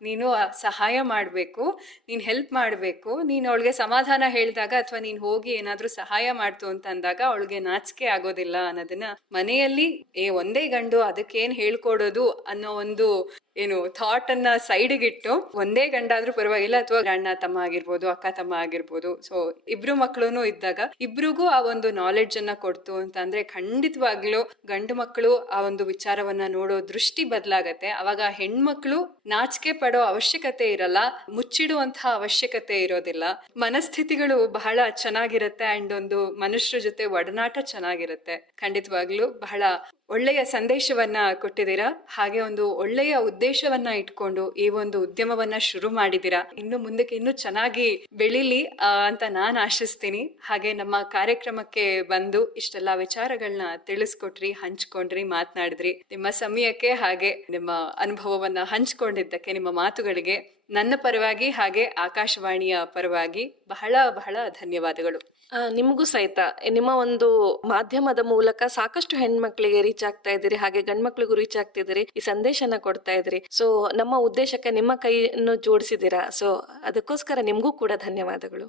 ನೀನು ಸಹಾಯ ಮಾಡಬೇಕು, ನೀನು ಹೆಲ್ಪ್ ಮಾಡಬೇಕು. ನೀನು ಅವಳಿಗೆ ಸಮಾಧಾನ ಹೇಳಿದಾಗ ಅಥವಾ ನೀನು ಹೋಗಿ ಏನಾದರೂ ಸಹಾಯ ಮಾಡ್ತು ಅಂತ ಅಂದಾಗ ಅವಳಿಗೆ ನಾಚಿಕೆ ಆಗೋದಿಲ್ಲ ಅನ್ನೋದನ್ನ ಮನೆಯಲ್ಲಿ ಒಂದೇ ಗಂಡು ಅದಕ್ಕೇನು ಹೇಳ್ಕೊಡೋದು ಅನ್ನೋ ಒಂದು ಥಾಟ್ ಅನ್ನ ಸೈಡ್ಗಿಟ್ಟು, ಒಂದೇ ಗಂಡಾದ್ರೂ ಪರವಾಗಿಲ್ಲ ಅಥವಾ ಅಣ್ಣ ತಮ್ಮ ಆಗಿರ್ಬೋದು, ಅಕ್ಕ ತಮ್ಮ ಆಗಿರ್ಬೋದು, ಸೊ ಇಬ್ರು ಮಕ್ಕಳು ಇದ್ದಾಗ ಇಬ್ರಿಗೂ ಆ ಒಂದು ನಾಲೆಡ್ಜ್ ಅನ್ನ ಕೊಡ್ತು ಅಂತ ಅಂದ್ರೆ ಖಂಡಿತವಾಗ್ಲೂ ಗಂಡು ಮಕ್ಕಳು ಆ ಒಂದು ವಿಚಾರವನ್ನ ನೋಡೋ ದೃಷ್ಟಿ ಬದಲಾಗತ್ತೆ. ಅವಾಗ ಹೆಣ್ಮಕ್ಳು ನಾಚಿಕೆ ಪಡೋ ಅವಶ್ಯಕತೆ ಇರಲ್ಲ, ಮುಚ್ಚಿಡುವಂತಹ ಅವಶ್ಯಕತೆ ಇರೋದಿಲ್ಲ, ಮನಸ್ಥಿತಿಗಳು ಬಹಳ ಚೆನ್ನಾಗಿರುತ್ತೆ ಅಂಡ್ ಒಂದು ಮನುಷ್ಯರ ಜೊತೆ ಒಡನಾಟ ಚೆನ್ನಾಗಿರುತ್ತೆ. ಖಂಡಿತವಾಗ್ಲೂ ಬಹಳ ಒಳ್ಳೆಯ ಸಂದೇಶವನ್ನ ಕೊಟ್ಟಿದ್ದೀರಾ. ಹಾಗೆ ಒಂದು ಒಳ್ಳೆಯ ಉದ್ದೇಶವನ್ನ ಇಟ್ಕೊಂಡು ಈ ಒಂದು ಉದ್ಯಮವನ್ನ ಶುರು ಮಾಡಿದ್ದೀರಾ. ಇನ್ನು ಮುಂದಕ್ಕೆ ಇನ್ನೂ ಚೆನ್ನಾಗಿ ಬೆಳಿಲಿ ಅಂತ ನಾನು ಆಶಿಸ್ತೀನಿ. ಹಾಗೆ ನಮ್ಮ ಕಾರ್ಯಕ್ರಮಕ್ಕೆ ಬಂದು ಇಷ್ಟೆಲ್ಲಾ ವಿಚಾರಗಳನ್ನ ತಿಳಿಸ್ಕೊಟ್ರಿ, ಹಂಚ್ಕೊಂಡ್ರಿ, ಮಾತನಾಡಿದ್ರಿ. ನಿಮ್ಮ ಸಮಯಕ್ಕೆ ಹಾಗೆ ನಿಮ್ಮ ಅನುಭವವನ್ನ ಹಂಚ್ಕೊಂಡಿದ್ದಕ್ಕೆ, ನಿಮ್ಮ ಮಾತುಗಳಿಗೆ ನನ್ನ ಪರವಾಗಿ ಹಾಗೆ ಆಕಾಶವಾಣಿಯ ಪರವಾಗಿ ಬಹಳ ಬಹಳ ಧನ್ಯವಾದಗಳು. ನಿಮಗೂ ಸಹಿತ ನಿಮ್ಮ ಒಂದು ಮಾಧ್ಯಮದ ಮೂಲಕ ಸಾಕಷ್ಟು ಹೆಣ್ಮಕ್ಳಿಗೆ ರೀಚ್ ಆಗ್ತಾ ಇದ್ದೀರಿ, ಹಾಗೆ ಗಂಡ್ಮಕ್ಳಿಗೂ ರೀಚ್ ಆಗ್ತಿದ್ದೀರಿ, ಈ ಸಂದೇಶನ ಕೊಡ್ತಾ ಇದ್ದೀರಿ. ಸೊ ನಮ್ಮ ಉದ್ದೇಶಕ್ಕೆ ನಿಮ್ಮ ಕೈಯನ್ನು ಜೋಡಿಸಿದ್ದೀರಾ. ಸೊ ಅದಕ್ಕೋಸ್ಕರ ನಿಮಗೂ ಕೂಡ ಧನ್ಯವಾದಗಳು.